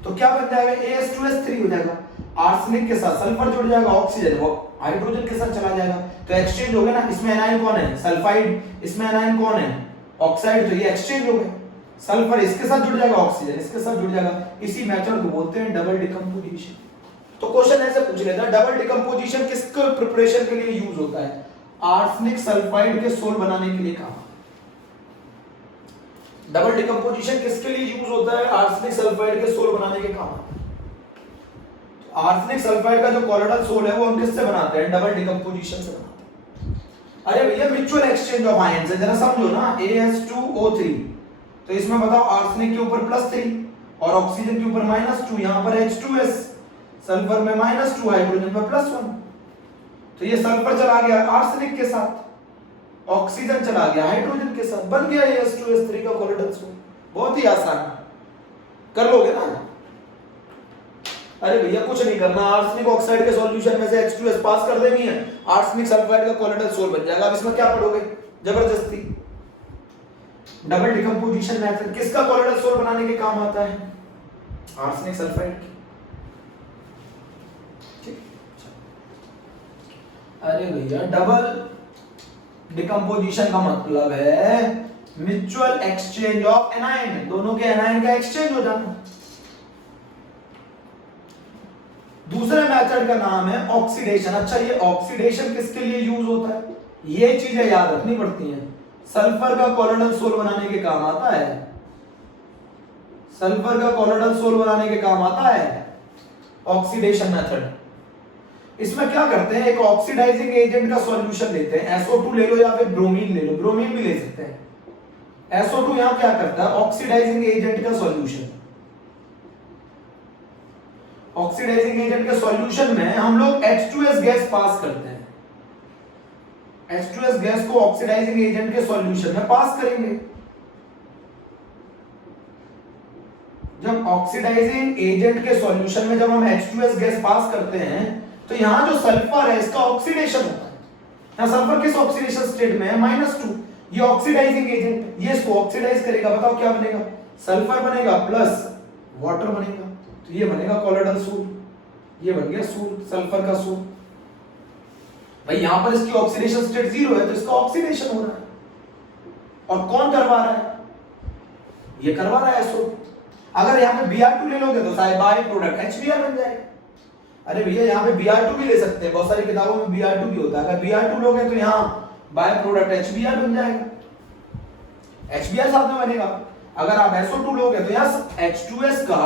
तो क्या बन जाएगा, AS2S3 हो जाएगा, आर्सेनिक के साथ सल्फर जुड़ जाएगा, ऑक्सीजन वो हाइड्रोजन के साथ चला जाएगा, तो एक्सचेंज हो गया ना। इसमें एनायन कौन है, सल्फाइड, इसमें एनायन कौन है, ऑक्साइड, तो ये एक्सचेंज हो गए। सल्फर इसके साथ जुड़ जाएगा, ऑक्सीजन इसके साथ जुड़ जाएगा। इसी मेथड को बोलते हैं डबल डिकम्पोजिशन। तो क्वेश्चन ऐसे पूछ लेता है, डबल डिकम्पोजिशन किसके प्रिपरेशन के लिए यूज होता है, आर्सेनिक सल्फाइड के सोल बनाने के लिए काम। डबल डिकम्पोजिशन किसके लिए यूज होता है, आर्सेनिक सल्फाइड के सोल बनाने के काम। आर्सेनिक सल्फाइड का जो कॉलोइडल सोल है वो हम किससे बनाते हैं, डबल डिकम्पोजिशन से बनाते हैं। अरे भैया म्यूचुअल एक्सचेंज ऑफ आयंस है, जरा समझो ना, AS2O3, तो इसमें बताओ आर्सेनिक के ऊपर +3 और ऑक्सीजन के ऊपर -2, यहां पर H2S, सल्फर में -2, हाइड्रोजन में +1, तो ये सल्फर चला गया आर्सेनिक के साथ, ऑक्सीजन चला गया हाइड्रोजन के साथ, बन गया AS2S3 का कॉलोइडल सोल। बहुत ही आसान, कर लोगे ना। अरे भैया कुछ नहीं करना, आर्सेनिक ऑक्साइड के सॉल्यूशन में से H2S पास कर देनी है, आर्सेनिक सल्फाइड का कॉलोइडल सोल बन जाएगा। अब इसमें क्या पढ़ोगे, जबरदस्ती। डबल डिकम्पोजिशन मेथड किसका कॉलोइडल सोल बनाने के काम आता है, आर्सेनिक सल्फाइड की। अरे भैया डबल डिकम्पोजिशन का मतलब है म्यूचुअल एक्सचेंज ऑफ एनायन, दोनों के एनायन का एक्सचेंज हो जाना। दूसरे मेथड का नाम है ऑक्सीडेशन। अच्छा ये ऑक्सीडेशन किसके लिए यूज होता है, ये चीजें याद रखनी पड़ती हैं। सल्फर का कॉलोइडल सोल बनाने के काम आता है, सल्फर का कॉलोइडल सोल बनाने के काम आता है ऑक्सीडेशन मेथड। इसमें क्या करते हैं, एक ऑक्सीडाइजिंग एजेंट का सॉल्यूशन लेते हैं, SO2 ले लो या फिर ब्रोमीन ले लो, ब्रोमीन भी ले सकते हैं। SO2 यहां क्या करता है, ऑक्सीडाइजिंग एजेंट का सॉल्यूशन, ऑक्सीडाइजिंग एजेंट के सॉल्यूशन में हम लोग H2S गैस पास करते हैं, H2S गैस को ऑक्सीडाइजिंग एजेंट के सॉल्यूशन में पास करेंगे। जब ऑक्सीडाइजिंग एजेंट के सॉल्यूशन में जब हम H2S गैस पास करते हैं तो यहां जो सल्फर है इसका ऑक्सीडेशन होता है। यहां सल्फर किस ऑक्सीडेशन स्टेट में है, -2, ये ऑक्सीडाइजिंग एजेंट, ये इसको ऑक्सीडाइज करेगा, बताओ क्या बनेगा, सल्फर बनेगा प्लस वाटर बनेगा, तो ये बनेगा कॉलोइडल सोल, ये बन गया सोल, सल्फर का सोल। भाई यहां पर इसकी ऑक्सीडेशन स्टेट 0 है तो इसका ऑक्सीडेशन हो रहा है। और कौन करवा रहा है, ये करवा रहा है SO। अगर यहां पे Br2 ले लोगे तो सारे बाय प्रोडक्ट HBr बन जाएगा। अरे भैया यहाँ पे Br2 भी ले सकते हैं, बहुत सारी किताबों में Br2 भी होता है, अगर Br2 लोगे तो यहाँ बाय प्रोडक्ट HBr बन जाएगा, HBr साथ में बनेगा। अगर आप SO2 लोगे तो यहाँ H2S का,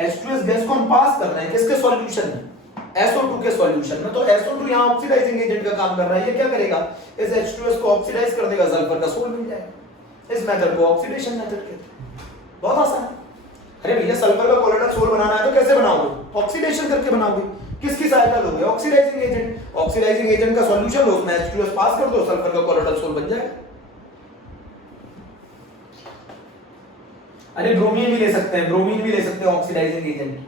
H2S गैस को हम पास कर रहे हैं किसके सॉल्यूशन में, SO2 के सॉल्यूशन में, तो SO2 यहाँ ऑक्सीडाइजिंग एजेंट का काम कर रहा है, ये क्या करेगा, इस H2S को ऑक्सीडाइज कर देगा, सल्फर का सोल मिल जाएगा। इस मेथड को ऑक्सीडेशन मेथड कहते हैं, बहुत आसान है। अरे भैया सल्फर का कॉलोइडल सोल बनाना है तो कैसे बनाओगे, ऑक्सीडेशन करके बनाओगे, किसकी सहायता लोगे, ऑक्सीडाइजिंग एजेंट, ऑक्सीडाइजिंग एजेंट का सॉल्यूशन लो, उसमें H2S पास कर दो, सल्फर का कॉलोइडल सोल बन जाएगा। अरे ब्रोमीन भी ले सकते हैं, ब्रोमीन भी ले सकते हैं ऑक्सीडाइजिंग एजेंट।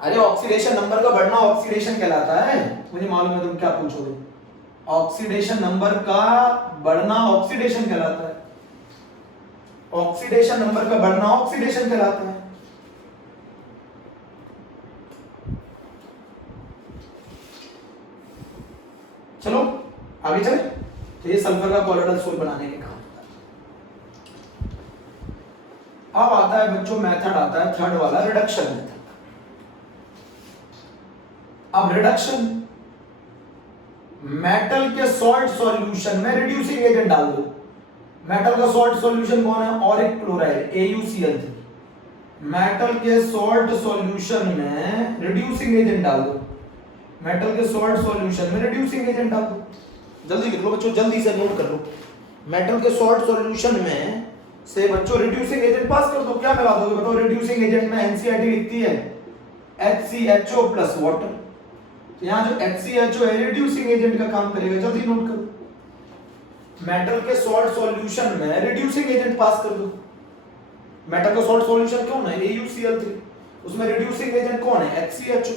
अरे ऑक्सीडेशन नंबर का बढ़ना ऑक्सीडेशन कहलाता है, मुझे मालूम है तुम क्या पूछोगे, ऑक्सीडेशन नंबर का बढ़ना ऑक्सीडेशन कहलाता है, ऑक्सीडेशन नंबर का बढ़ना ऑक्सीडेशन कहलाता है। चलो आगे चले, तो ये सल्फर का कॉलोइडल सोल बनाने के काम होता है। अब आता है बच्चों मेथड आता है थर्ड वाला, रिडक्शन मेथड। अब रिडक्शन, मेटल के सॉल्ट सॉल्यूशन में रिड्यूसिंग एजेंट डाल दो। मेटल का सॉल्ट सॉल्यूशन कौन है, ऑरिक क्लोराइड AuCl3। मेटल के सॉल्ट सॉल्यूशन में रिड्यूसिंग एजेंट डाल दो, मेटल के सॉल्ट सॉल्यूशन में रिड्यूसिंग एजेंट डाल दो। जल्दी लिख लो बच्चों, जल्दी से नोट कर लो। मेटल के सॉल्ट सॉल्यूशन में से बच्चों रिड्यूसिंग एजेंट पास कर दो। क्या मिला दोगे बताओ? रिड्यूसिंग एजेंट में एनसीईआरटी लिखती है HCHO प्लस वाटर। तो यहां जो HCHO है रिड्यूसिंग एजेंट का काम करेगा। जल्दी नोट करो, मेटल के सॉल्ट सॉल्यूशन में रिड्यूसिंग एजेंट पास कर दो। मेटल का सॉल्ट सॉल्यूशन कौन है? AuCl3। उसमें रिड्यूसिंग एजेंट कौन है? HCHO।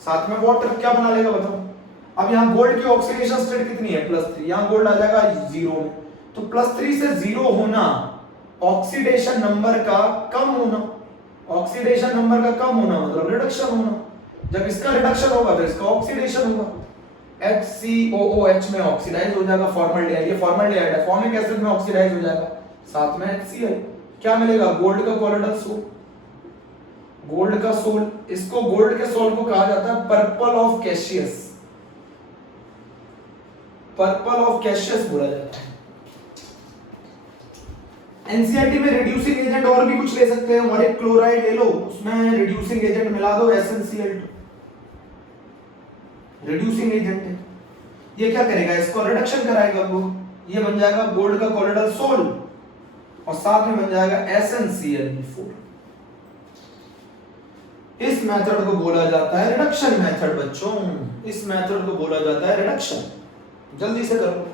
साथ में वाटर। क्या बना लेगा बताओ? अब यहाँ गोल्ड की ऑक्सीडेशन स्टेट कितनी है? +3। यहाँ गोल्ड आ जाएगा 0 में। तो +3 से 0 होना ऑक्सीडेशन नंबर का कम होना। ऑक्सीडेशन नंबर का कम होना मतलब रिडक्शन होना। जब इसका रिडक्शन होगा तो इसका ऑक्सीडेशन होगा। HCOOH में ऑक्सीडाइज हो जाएगा फॉर्मल्डिहाइड। ये फॉर्मल्डिहाइड है, फॉर्मिक एसिड में ऑक्सीडाइज हो जाएगा। साथ में HCl। क्या मिलेगा? गोल्ड का कोलोइडल सोल। गोल्ड का सोल, इसको गोल्ड के सोल को कहा जाता है purple of Cassius. Purple of Cassius बोला जाता है। एनसीईआरटी में रिड्यूसिंग एजेंट और भी कुछ ले सकते हैं। और एक क्लोराइड ले लो, उसमें रिड्यूसिंग एजेंट मिला दो SnCl2। रिड्यूसिंग एजेंट है ये। क्या करेगा? इसको रिडक्शन कराएगा वो। ये बन जाएगा गोल्ड का कोलोइडल सोल और साथ में बन जाएगा SnCl4। इस मेथड को बोला जाता है रिडक्शन मेथड बच्चों। इस मेथड को बोला जाता है रिडक्शन। जल्दी से करो।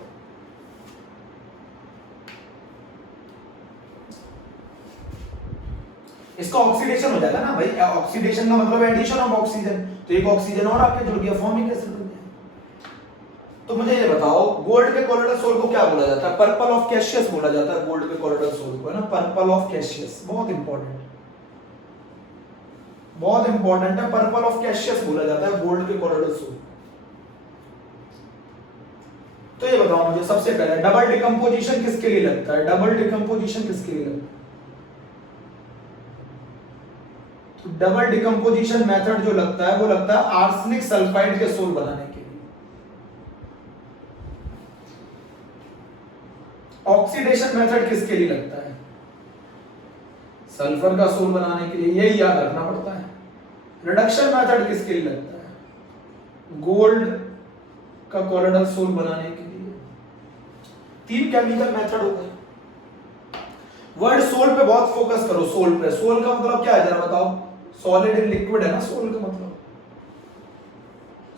इसका ऑक्सीडेशन हो जाएगा ना भाई। ऑक्सीडेशन का मतलब एडिशन ऑफ ऑक्सीजन। तो एक ऑक्सीजन और आपके जुड़ गया, फॉर्मिक एसिड बन गया। तो मुझे ये बताओ, गोल्ड के कोलोइडल सोल को क्या बोला जाता है? पर्पल ऑफ कैशियस बोला जाता है गोल्ड के कोलोइडल सोल को, है ना। पर्पल ऑफ कैशियस बहुत इंपॉर्टेंट है, बहुत इंपॉर्टेंट है। पर्पल ऑफ कैशियस बोला जाता है गोल्ड के कोलोइडल सोल। तो ये बताओ मुझे सबसे पहले डबल डिकम्पोजिशन किसके लिए लगता है? डबल डिकम्पोजिशन किसके लिए लगता है? तो डबल डिकम्पोजिशन मेथड जो लगता है वो लगता है आर्सेनिक सल्फाइड के सोल बनाने के लिए। ऑक्सीडेशन मेथड किसके लिए लगता है? सल्फर का सोल बनाने के लिए। यही याद रखना पड़ता है। रिडक्शन मेथड किसके लिए लगता है? गोल्ड का कोलोइडल सोल बनाने के लिए। 3 केमिकल मेथड हो गए। वर्ड सोल पे बहुत फोकस करो। सोल पे, सोल का मतलब क्या है जरा बताओ? सॉलिड इन लिक्विड है ना सोल का मतलब।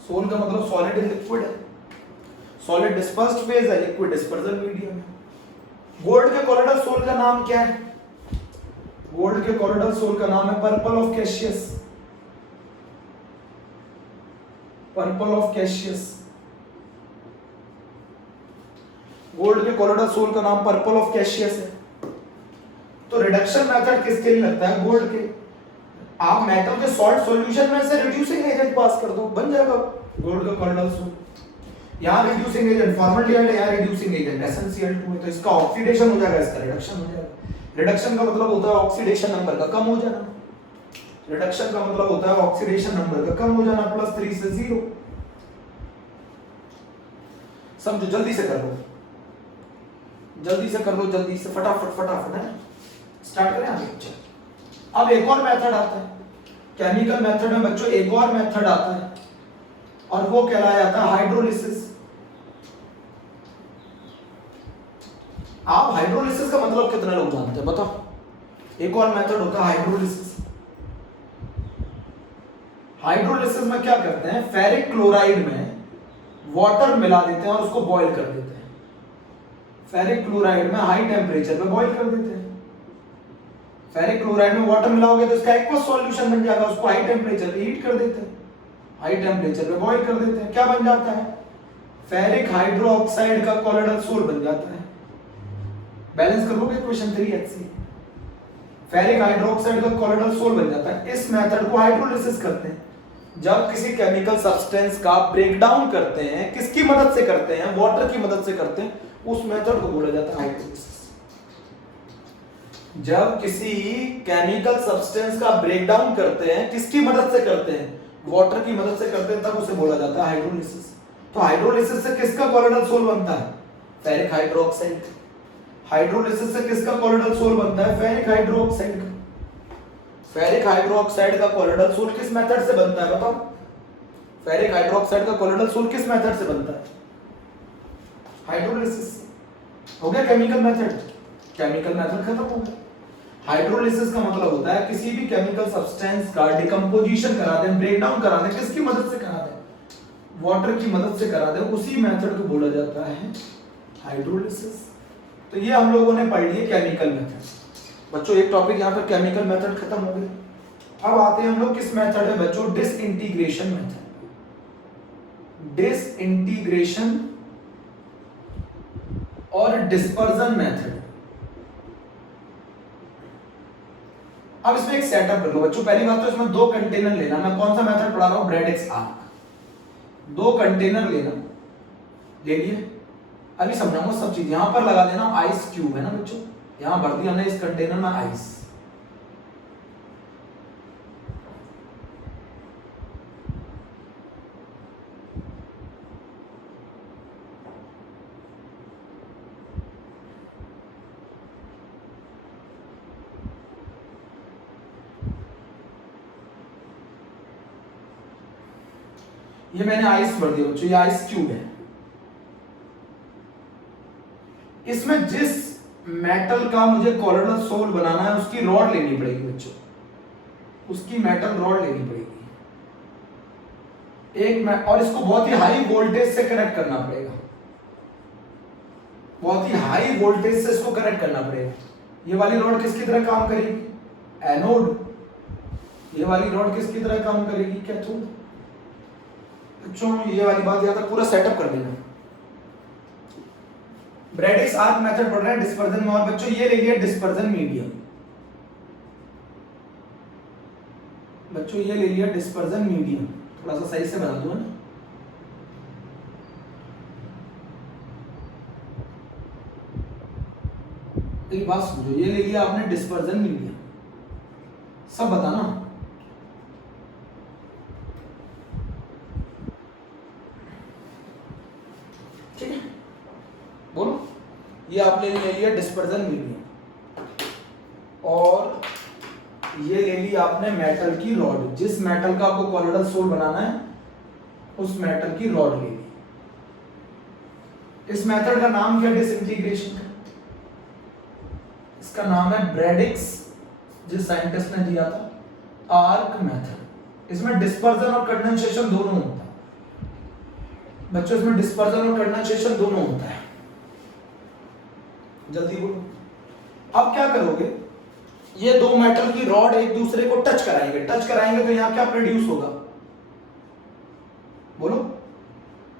सोल का मतलब सॉलिड इन लिक्विड है। सॉलिड डिस्पर्स्ड फेज है, लिक्विड डिस्पर्जन मीडियम है। गोल्ड के कोलोइडल सोल का नाम क्या है? गोल्ड के कोलोइडल सोल का नाम है purple of Cassius. Purple of Cassius. Gold के कोलोइडल सोल का नाम पर्पल ऑफ कैशियस है। तो रिडक्शन मेथड किसके लिए लगता है? गोल्ड के। आप मेटल के सॉल्ट सॉल्यूशन में से रिड्यूसिंग एजेंट पास कर दो, बन जाएगा गोल्ड का कोलोइडल सोल। यहां रिड्यूसिंग एजेंट फॉर्मल्डिहाइड है, यहां रिड्यूसिंग एजेंट SnCl2 है। तो इसका ऑक्सीडेशन हो जाएगा, इसका रिडक्शन हो जाएगा। रिडक्शन का मतलब होता है ऑक्सीडेशन नंबर का कम हो जाना। रिडक्शन का मतलब होता है ऑक्सीडेशन नंबर का कम हो जाना, +3 से 0। समझो, जल्दी से कर लो, जल्दी से कर लो, जल्दी से, फटाफट फटाफट है। स्टार्ट करें आगे। अब एक और मेथड आता है केमिकल मेथड में बच्चों। एक और मेथड आता है और वो कहलाया जाता है हाइड्रोलिसिस। आप हाइड्रोलिसिस का मतलब कितने लोग जानते हैं बताओ? एक और मेथड होता है हाइड्रोलिसिस। हाइड्रोलिसिस में क्या करते हैं? फेरिक क्लोराइड में वाटर मिला देते हैं और उसको बॉईल कर देते हैं। फेरिक क्लोराइड में हाई टेम्परेचर पे बॉईल कर देते हैं। फेरिक क्लोराइड में वाटर मिलाओगे तो इसका एक्वस सॉल्यूशन बन जाएगा। उसको हाई टेम्परेचर पे हीट कर देते हैं, हाई टेम्परेचर पे बॉईल कर देते हैं। क्या बन जाता है? फेरिक हाइड्रोक्साइड का कोलोइडल सोल बन जाता है। बैलेंस कर लोगे इक्वेशन 3HC। फेरिक हाइड्रोक्साइड का कोलोइडल सोल बन जाता है। इस मेथड को हाइड्रोलिसिस करते हैं। जब किसी केमिकल सब्सटेंस का ब्रेकडाउन करते हैं, किसकी मदद से करते हैं? वाटर की मदद से करते हैं। उस मेथड को बोला जाता है हाइड्रोलिसिस। जब किसी केमिकल सब्सटेंस का ब्रेकडाउन करते हैं, किसकी मदद से करते हैं? वाटर की मदद से करते हैं, तब उसे बोला जाता है हाइड्रोलिसिस। तो हाइड्रोलिसिस से किसका कोलोइडल सोल बनता है? Ferric hydroxide. हाइड्रोलिसिस से किसका कोलोइडल सोल बनता है? फेरिक हाइड्रोक्साइड का। फेरिक हाइड्रोक्साइड का कोलोइडल सोल किस मेथड से बनता है बताओ? फेरिक हाइड्रोक्साइड का कोलोइडल सोल किस मेथड से बनता है? हाइड्रोलिसिस। हो गया केमिकल मेथड, केमिकल मेथड खत्म हो गया। हाइड्रोलिसिस का मतलब होता है किसी भी केमिकल सब्सटेंस का डिकम्पोजिशन करा दें, ब्रेक डाउन करा दें, किसकी मदद से करा दें? वाटर की मदद से करा दें, उसी मेथड को बोला जाता है हाइड्रोलिसिस। तो ये हम लोगों ने पढ़ लिया केमिकल मेथड। बच्चों एक टॉपिक यहाँ पर केमिकल मेथड खत्म हो गया। अब आते हैं हम लोग किस मेथड है बच्चों? Disintegration method. डिसइंटीग्रेशन और डिस्पर्जन मेथड। अब इसमें एक सेटअप कर लो बच्चों। पहली बात तो इसमें 2 कंटेनर लेना। मैं कौन सा मेथड पढ़ा रहा हूं? ब्रैडिक्स आर्क। 2 कंटेनर लेना, ले लिए। अभी समझाऊंगा सब चीज। यहां पर लगा देना आइस क्यूब, है ना बच्चों? यहां भर दिया हमने इस कंटेनर में आइस। ये मैंने आइस भर दिया बच्चों, ये आइस क्यूब है। इसमें जिस मेटल का मुझे कोलोइडल सोल बनाना है उसकी रॉड लेनी पड़ेगी बच्चों, उसकी मेटल रॉड लेनी पड़ेगी और इसको बहुत ही हाई वोल्टेज से कनेक्ट करना पड़ेगा। बहुत ही हाई वोल्टेज से इसको कनेक्ट करना पड़ेगा। ये वाली रॉड किसकी तरह काम करेगी? एनोड। ये वाली रॉड किसकी तरह काम करेगी? कैथोड। बच्चों ये वाली बात याद है, पूरा सेटअप कर देना। ब्रैडिक्स आर्क मेथड पढ़ रहे हैं डिस्पर्जन में। और बच्चों ये ले लिया डिस्पर्जन मीडियम। बच्चों ये ले लिया डिस्पर्जन मीडियम। थोड़ा सा सही से बना दूं ना। एक बात समझो, ये ले लिया आपने डिस्पर्जन मीडियम। सब बताना। ठीक है, बोलो। ये आपने ले लिया डिस्पर्जन मीडियम और ये ले ली आपने मेटल की रॉड। जिस मेटल का आपको कोलोइडल सोल बनाना है उस मेटल की रॉड ले ली। इस मेथड का नाम क्या? डिसइंटीग्रेशन का। इसका नाम है ब्रैडिक्स, जिस साइंटिस्ट ने दिया था, आर्क मेथड। इसमें डिस्पर्जन और कंडेंसेशन दोनों होता है बच्चों। इसमें डिस्पर्जन और कंडेंसेशन दोनों होता है। जल्दी बोलो। अब क्या करोगे? ये 2 मेटल की रॉड एक दूसरे को टच कराएंगे। टच कराएंगे तो यहां क्या प्रोड्यूस होगा? बोलो।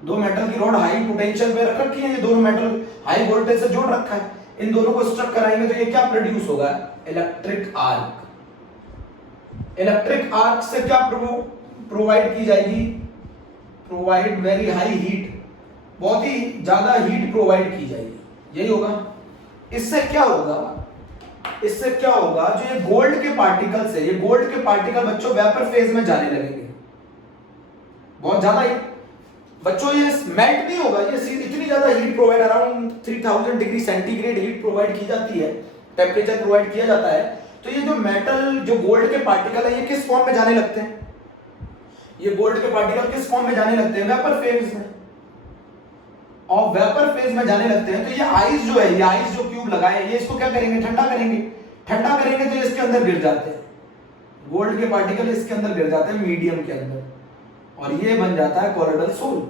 2 मेटल की रॉड हाई पोटेंशियल पे रख रखी है, ये दोनों मेटल हाई वोल्टेज से जोड़ रखा है। इन दोनों को स्ट्रक कराएंगे तो ये क्या प्रोड्यूस होगा? Electric arc. इलेक्ट्रिक आर्क से क्या प्रोवाइड की जाएगी? Provide very high heat. बहुत ही ज्यादा हीट प्रोवाइड की जाएगी। यही होगा। इससे क्या होगा? इससे क्या होगा? जो ये गोल्ड के पार्टिकल्स है, ये गोल्ड के पार्टिकल बच्चों वेपर फेज में जाने लगेंगे। बहुत ज्यादा बच्चों ये मेल्ट नहीं होगा। ये इतनी ज्यादा heat provide, around 3000 degree centigrade heat provide की जाती है, टेम्परेचर प्रोवाइड किया जाता है। तो ये जो मेटल, जो गोल्ड के पार्टिकल है, ये किस फॉर्म में जाने लगते हैं? ये गोल्ड के पार्टिकल किस फॉर्म में जाने लगते हैं? वेपर फेज में। और वेपर फेज में जाने लगते हैं तो ये आइस जो है, ये आइस जो क्यूब लगाए हैं, ये इसको क्या करेंगे? ठंडा करेंगे। ठंडा करेंगे तो इसके अंदर गिर जाते हैं। गोल्ड के पार्टिकल इसके अंदर गिर जाते हैं, मीडियम के अंदर, और ये बन जाता है कोलोइडल सोल।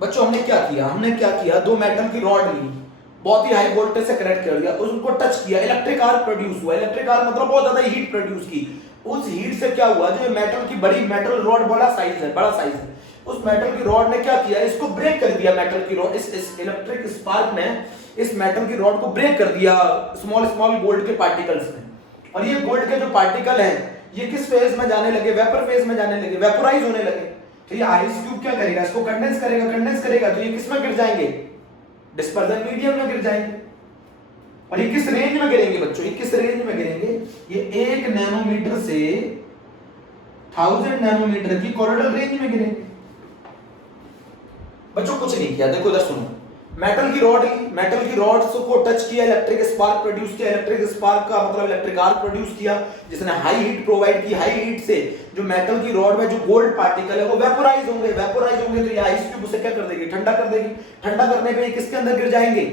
बच्चों हमने क्या किया? हमने क्या किया? 2 मेटल की रॉड ली, बहुत ही हाई वोल्टेज से कनेक्ट कर दिया, उनको टच किया, इलेक्ट्रिक आर्क प्रोड्यूस हुआ। इलेक्ट्रिक आर्क मतलब बहुत ज्यादा हीट प्रोड्यूस की। उस हीट से क्या हुआ? जो मेटल की बड़ी मेटल रॉड, बड़ा साइज है, उस मेटल की रॉड ने क्या किया? इसको ब्रेक कर दिया। मेटल की रॉड, इस इलेक्ट्रिक स्पार्क ने इस मेटल की रॉड को ब्रेक कर दिया स्मॉल गोल्ड के पार्टिकल्स में। और ये गोल्ड के जो पार्टिकल हैं, ये किस फेज में जाने लगे? वेपर फेज में जाने लगे, वेपोराइज होने लगे। तो ये आइस क्यूब क्या करेगा? इसको कंडेंस करेगा तो ये किस में गिर जाएंगे? डिस्पर्जन मीडियम में गिर जाएंगे। और ये किस रेंज में गिरेंगे बच्चों? ये किस रेंज में गिरेंगे? ये 1 नैनोमीटर से 1000 नैनोमीटर की कोलोइडल रेंज में गिरेंगे। बच्चों कुछ नहीं किया, देखो इधर सुनो। मेटल की रॉड ली, मेटल की रॉड्स को टच किया, इलेक्ट्रिक स्पार्क प्रोड्यूस किया। इलेक्ट्रिक स्पार्क का मतलब इलेक्ट्रिक आर्क प्रोड्यूस किया, जिसने हाई हीट प्रोवाइड की। हाई हीट से जो मेटल की रॉड में जो गोल्ड पार्टिकल है वो वेपोराइज होंगे। वेपोराइज होंगे तो ये आइस क्यूब उसे क्या कर देगी, ठंडा कर देगी। ठंडा करने पे किसके अंदर गिर जाएंगे,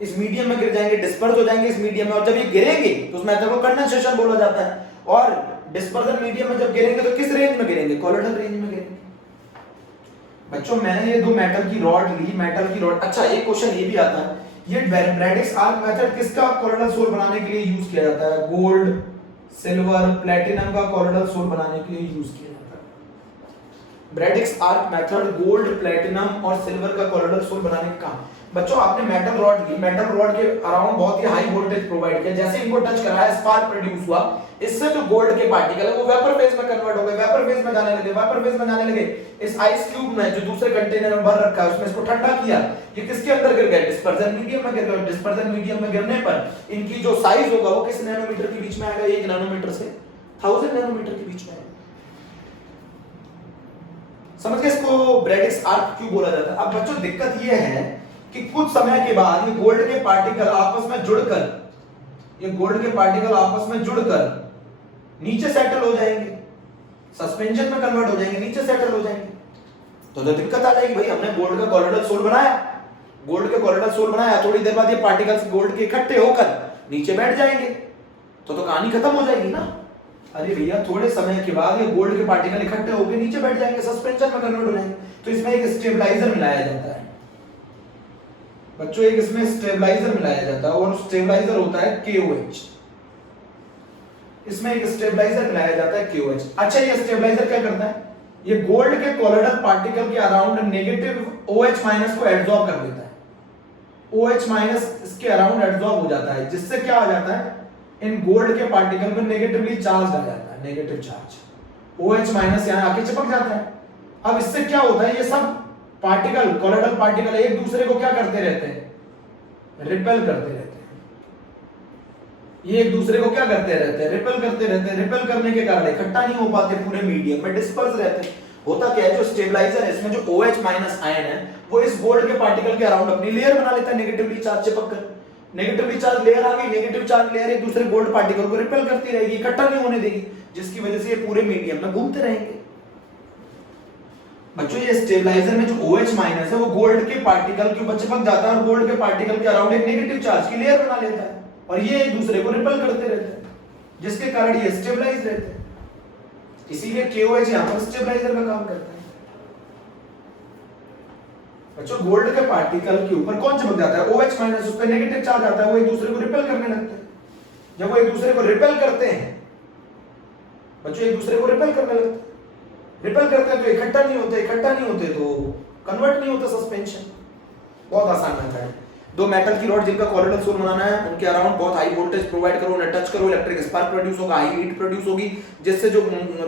इस मीडियम में गिर जाएंगे, डिस्पर्स हो जाएंगे इस मीडियम में। और जब ये गिरेंगे तो उस मेथड को कंडेंसेशन बोला जाता है। और डिस्पर्जन मीडियम में जब गिरेंगे तो किस रेंज में गिरेंगे, कोलोइडल रेंज में गिरेंगे। बच्चों मैंने ये दो मेटल की रॉड ली, मेटल की रॉड। अच्छा एक क्वेश्चन ये भी आता है, ये ब्रैडिक्स आर्क मेथड किसका कोलोइडल सोल बनाने के लिए यूज किया जाता है, गोल्ड, सिल्वर, प्लैटिनम का कोलोइडल सोल बनाने के लिए यूज किया जाता है। ब्रैडिक्स आर्क मेथड गोल्ड, प्लैटिनम और सिल्वर का कोलोइडल सोल बनाने का काम। बच्चों आपने मेटल रॉड ली, मेटल रॉड के अराउंड बहुत ही हाई वोल्टेज प्रोवाइड किया। जैसे इनको टच कराया, स्पार्क प्रोड्यूस हुआ, इससे जो गोल्ड के पार्टिकल है वो वेपर फेज में कन्वर्ट हो गए, वेपर फेज में जाने लगे, वेपर फेज में जाने लगे। इस आइस क्यूब में जो दूसरे कंटेनर में भर रखा है उसमें इसको ठंडा किया, ये किसके अंदर गिर गए, डिस्पर्जन मीडियम में गिर गए। डिस्पर्जन मीडियम में गिरने पर इनकी जो साइज होगा वो किस नैनोमीटर के बीच में आएगा, 1 नैनोमीटर से 1000 नैनोमीटर के बीच में आएगा। समझ गए, इसको ब्रैडिक्स आर्क क्यों बोला जाता है। अब बच्चों दिक्कत ये है कि कुछ समय के बाद ये गोल्ड के पार्टिकल आपस में जुड़कर, ये गोल्ड के पार्टिकल आपस में जुड़कर नीचे सेटल हो जाएंगे, सस्पेंशन में कन्वर्ट हो जाएंगे, नीचे सेटल हो जाएंगे। तो दिक्कत आ जाएगी, भाई हमने गोल्ड का कोलोइडल सोल बनाया, गोल्ड के कोलोइडल सोल बनाया, थोड़ी देर बाद ये पार्टिकल्स गोल्ड के इकट्ठे होकर नीचे बैठ जाएंगे, तो कहानी खत्म हो जाएगी ना। अरे भैया थोड़े समय के बाद ये गोल्ड के पार्टिकल इकट्ठे होकर नीचे बैठ जाएंगे, सस्पेंशन में कन्वर्ट हो जाएंगे। तो इसमें एक स्टेबलाइजर मिलाया जाता है बच्चों, एक इसमें स्टेबलाइजर मिलाया जाता है और स्टेबलाइजर होता है KOH। इसमें एक स्टेबलाइजर मिलाया जाता है KOH। अच्छा ये स्टेबलाइजर क्या करता है, ये गोल्ड के कोलोइडल पार्टिकल के अराउंड नेगेटिव OH माइनस को एब्जॉर्ब कर लेता है। OH माइनस इसके अराउंड एब्जॉर्ब हो जाता है, जिससे क्या हो जाता है, इन गोल्ड के पार्टिकल में नेगेटिवली चार्ज आ जाता है, नेगेटिव चार्ज। OH माइनस यहां आके चिपक जाता है। अब इससे क्या होता है, ये सब पार्टिकल, कोलोइडल पार्टिकल एक दूसरे को क्या करते रहते हैं, रिपेल करते रहते हैं। ये एक दूसरे को क्या करते रहते हैं, रिपेल करते रहते हैं। रिपेल करने के कारण इकट्ठा नहीं हो पाते, पूरे मीडियम में डिस्पर्स रहते हैं। होता क्या है, जो स्टेबलाइजर है इसमें जो OH माइनस आयन है वो इस गोल्ड के पार्टिकल के अराउंड अपनी लेयर बना लेता है, नेगेटिवली चार्ज चिपक कर। नेगेटिवली चार्ज लेयर आ गई, नेगेटिव चार्ज लेयर एक दूसरे गोल्ड पार्टिकल को रिपेल करती रहेगी, इकट्ठा नहीं होने देगी, जिसकी वजह से ये पूरे मीडियम में घूमते रहेंगे। बच्चों ये स्टेबलाइजर में जो OH माइनस है वो गोल्ड के पार्टिकल के ऊपर चिपक जाता है और गोल्ड के पार्टिकल के अराउंड एक नेगेटिव चार्ज की लेयर बना लेता है, और ये एक दूसरे को रिपेल करते रहते हैं, जिसके कारण ये स्टेबलाइज रहते हैं। इसीलिए KOH यहां पर स्टेबलाइजर का काम करता है। बच्चों गोल्ड के पार्टिकल के ऊपर कौन चिपक जाता है, OH माइनस, उस पर नेगेटिव चार्ज आता है, वो एक दूसरे को रिपेल करने लगते हैं। जब वो एक दूसरे को रिपेल करते हैं, बच्चों एक दूसरे को रिपेल करने लगते हैं, रिपेल करते हैं तो इकट्ठा नहीं होते, इकट्ठा नहीं होते तो कन्वर्ट नहीं होता, सस्पेंशन। बहुत आसान मेथड है। दो मेटल की रॉड जिनका कोलोइडल सोल बनाना है, उनके अराउंड बहुत हाई वोल्टेज प्रोवाइड करो, उन्हें टच करो, इलेक्ट्रिक स्पार्क प्रोड्यूस होगा, हाई हीट प्रोड्यूस होगी, जिससे जो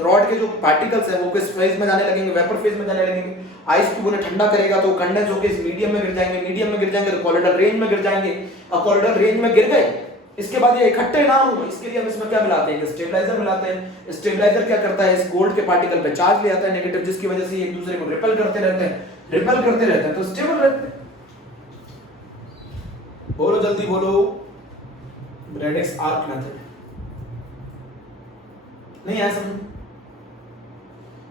रॉड के जो पार्टिकल्स है वो किस फेज में जाने लगेंगे, वेपर फेज में जाने लगेंगे। आइस क्यूब उन्हें ठंडा करेगा तो कंडेंस होकर इस मीडियम में गिर जाएंगे, मीडियम में गिर जाएंगे तो कोलोइडल रेंज में गिर जाएंगे। अब कोलोइडल रेंज में गिर गए, इसके बाद ये इकट्ठे ना हो, इसके लिए हम इसमें क्या मिलाते हैं, स्टेबलाइजर मिलाते हैं। स्टेबलाइजर क्या करता है, इस गोल्ड के पार्टिकल पे चार्ज ले आता है नेगेटिव, जिसकी वजह से ये एक दूसरे को रिपेल करते रहते हैं, रिपेल करते रहते हैं तो स्टेबल रहते हैं। बोलो जल्दी बोलो, ब्रैडिक्स आर्क मेथड नहीं है समझ?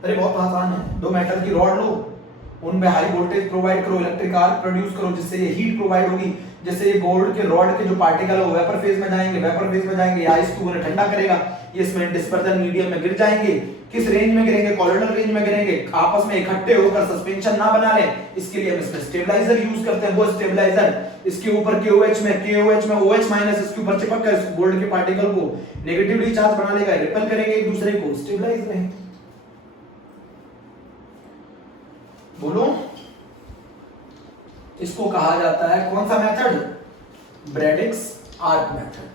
अरे बहुत आसान है। दो मेटल की रॉड लो, उनमें हाई वोल्टेज प्रोवाइड करो, इलेक्ट्रिक आर्क प्रोड्यूस करो, जिससे ये हीट प्रोवाइड होगी, जिससे ये गोल्ड के रॉड के जो पार्टिकल है वो वेपर फेज में जाएंगे, वेपर फेज में जाएंगे, आइस क्यूब उन्हें ठंडा करेगा, ये इसमें डिस्पर्जन मीडियम में गिर जाएंगे। किस रेंज में गिरेंगे, कोलोइडल रेंज में गिरेंगे, आपस में इकट्ठे होकर सस्पेंशन ना बना लें, इसके लिए हम इसमें स्टेबलाइजर यूज करते हैं। वो स्टेबलाइजर इसके ऊपर KOH में OH माइनस इसके ऊपर चिपक कर इस गोल्ड के पार्टिकल को नेगेटिवली चार्ज बना लेगा, रिपेल करेंगे एक दूसरे को, स्टेबलाइज रहेंगे। बोलो, इसको कहा जाता है कौन सा मेथड, ब्रैडिक्स आर्क मेथड।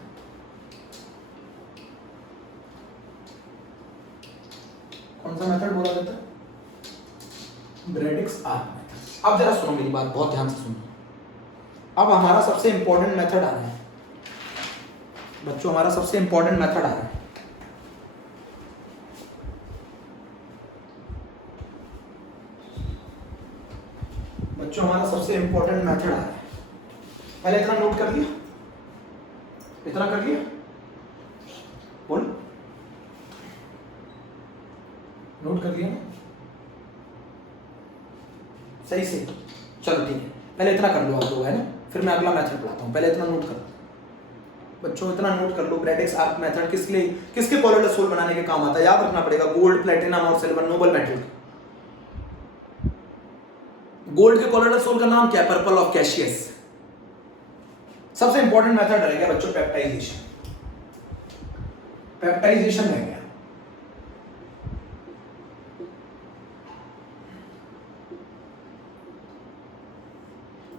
कौन सा मेथड बोला जाता है, ब्रैडिक्स आर्क मेथड। अब जरा सुनो मेरी बात, बहुत ध्यान से सुनो। अब हमारा सबसे इंपॉर्टेंट मेथड आ रहा है बच्चों, हमारा सबसे इंपॉर्टेंट मेथड आ रहा है। बच्चों हमारा सबसे इंपॉर्टेंट मेथड आ रहा है। पहले इतना नोट कर लिया, इतना कर लिया, बोल, नोट कर लिया ना सही से? चलो ठीक है, पहले इतना कर लो आप लोग, है ना, फिर मैं अगला मेथड पढ़ाता हूँ। पहले इतना नोट कर बच्चों, इतना नोट कर लो। ब्रैडिक्स आर्क मेथड किसके लिए, किसके कॉलोइडल सोल बनाने के काम आता है, याद रखना पड़ेगा। गोल्ड, प्लेटिनम और सिल्वर नोबल मेटल। गोल्ड के कॉलोइडल सोल का नाम क्या है? Purple of Cassius. सबसे इंपॉर्टेंट मेथड रह गया बच्चों पेप्टाइजेशन। पेप्टाइजेशन रह गया।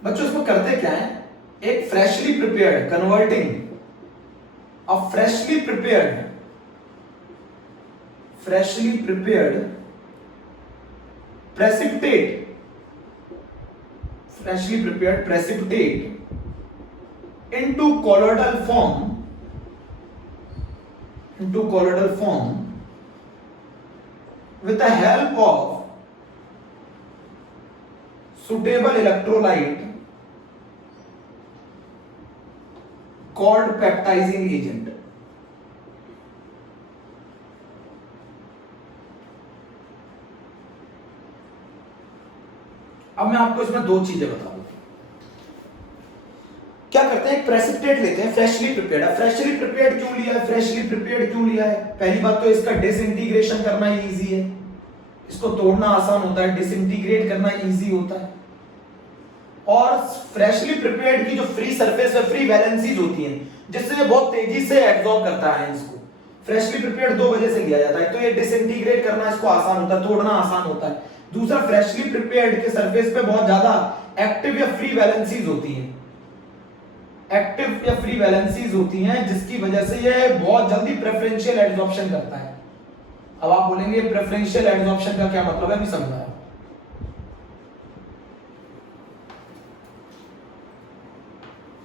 बच्चों इसको करते क्या है, एक freshly prepared converting a freshly prepared precipitate into colloidal form with the help of suitable electrolyte called peptizing agent। अब मैं आपको इसमें दो चीजें बताऊंगा। क्या करते हैं, एक प्रेसिपिटेट लेते हैं फ्रेशली प्रिपेयर्ड। फ्रेशली प्रिपेयर्ड क्यों लिया है, फ्रेशली प्रिपेयर्ड क्यों लिया है? पहली बात तो इसका डिसइंटीग्रेशन करना इजी है, इसको तोड़ना आसान होता है, डिसइंटीग्रेट करना इजी होता है। और फ्रेशली प्रिपेयर्ड की जो फ्री सरफेस है, फ्री वैलेंसीज होती हैं, जिससे ये बहुत तेजी से एब्जॉर्ब करता है इसको। फ्रेशली प्रिपेयर्ड दो वजह से लिया जाता है, तो ये डिसइंटीग्रेट करना इसको आसान होता है, तोड़ना आसान होता है। दूसरा, फ्रेशली प्रिपेयर्ड के सरफेस पे बहुत ज्यादा एक्टिव या फ्री वैलेंसीज होती हैं, एक्टिव या फ्री वैलेंसीज होती हैं, जिसकी वजह से ये बहुत जल्दी प्रेफरेंशियल एडसॉर्प्शन करता है। अब आप बोलेंगे प्रेफरेंशियल एडसॉर्प्शन का क्या मतलब है, अभी समझाया।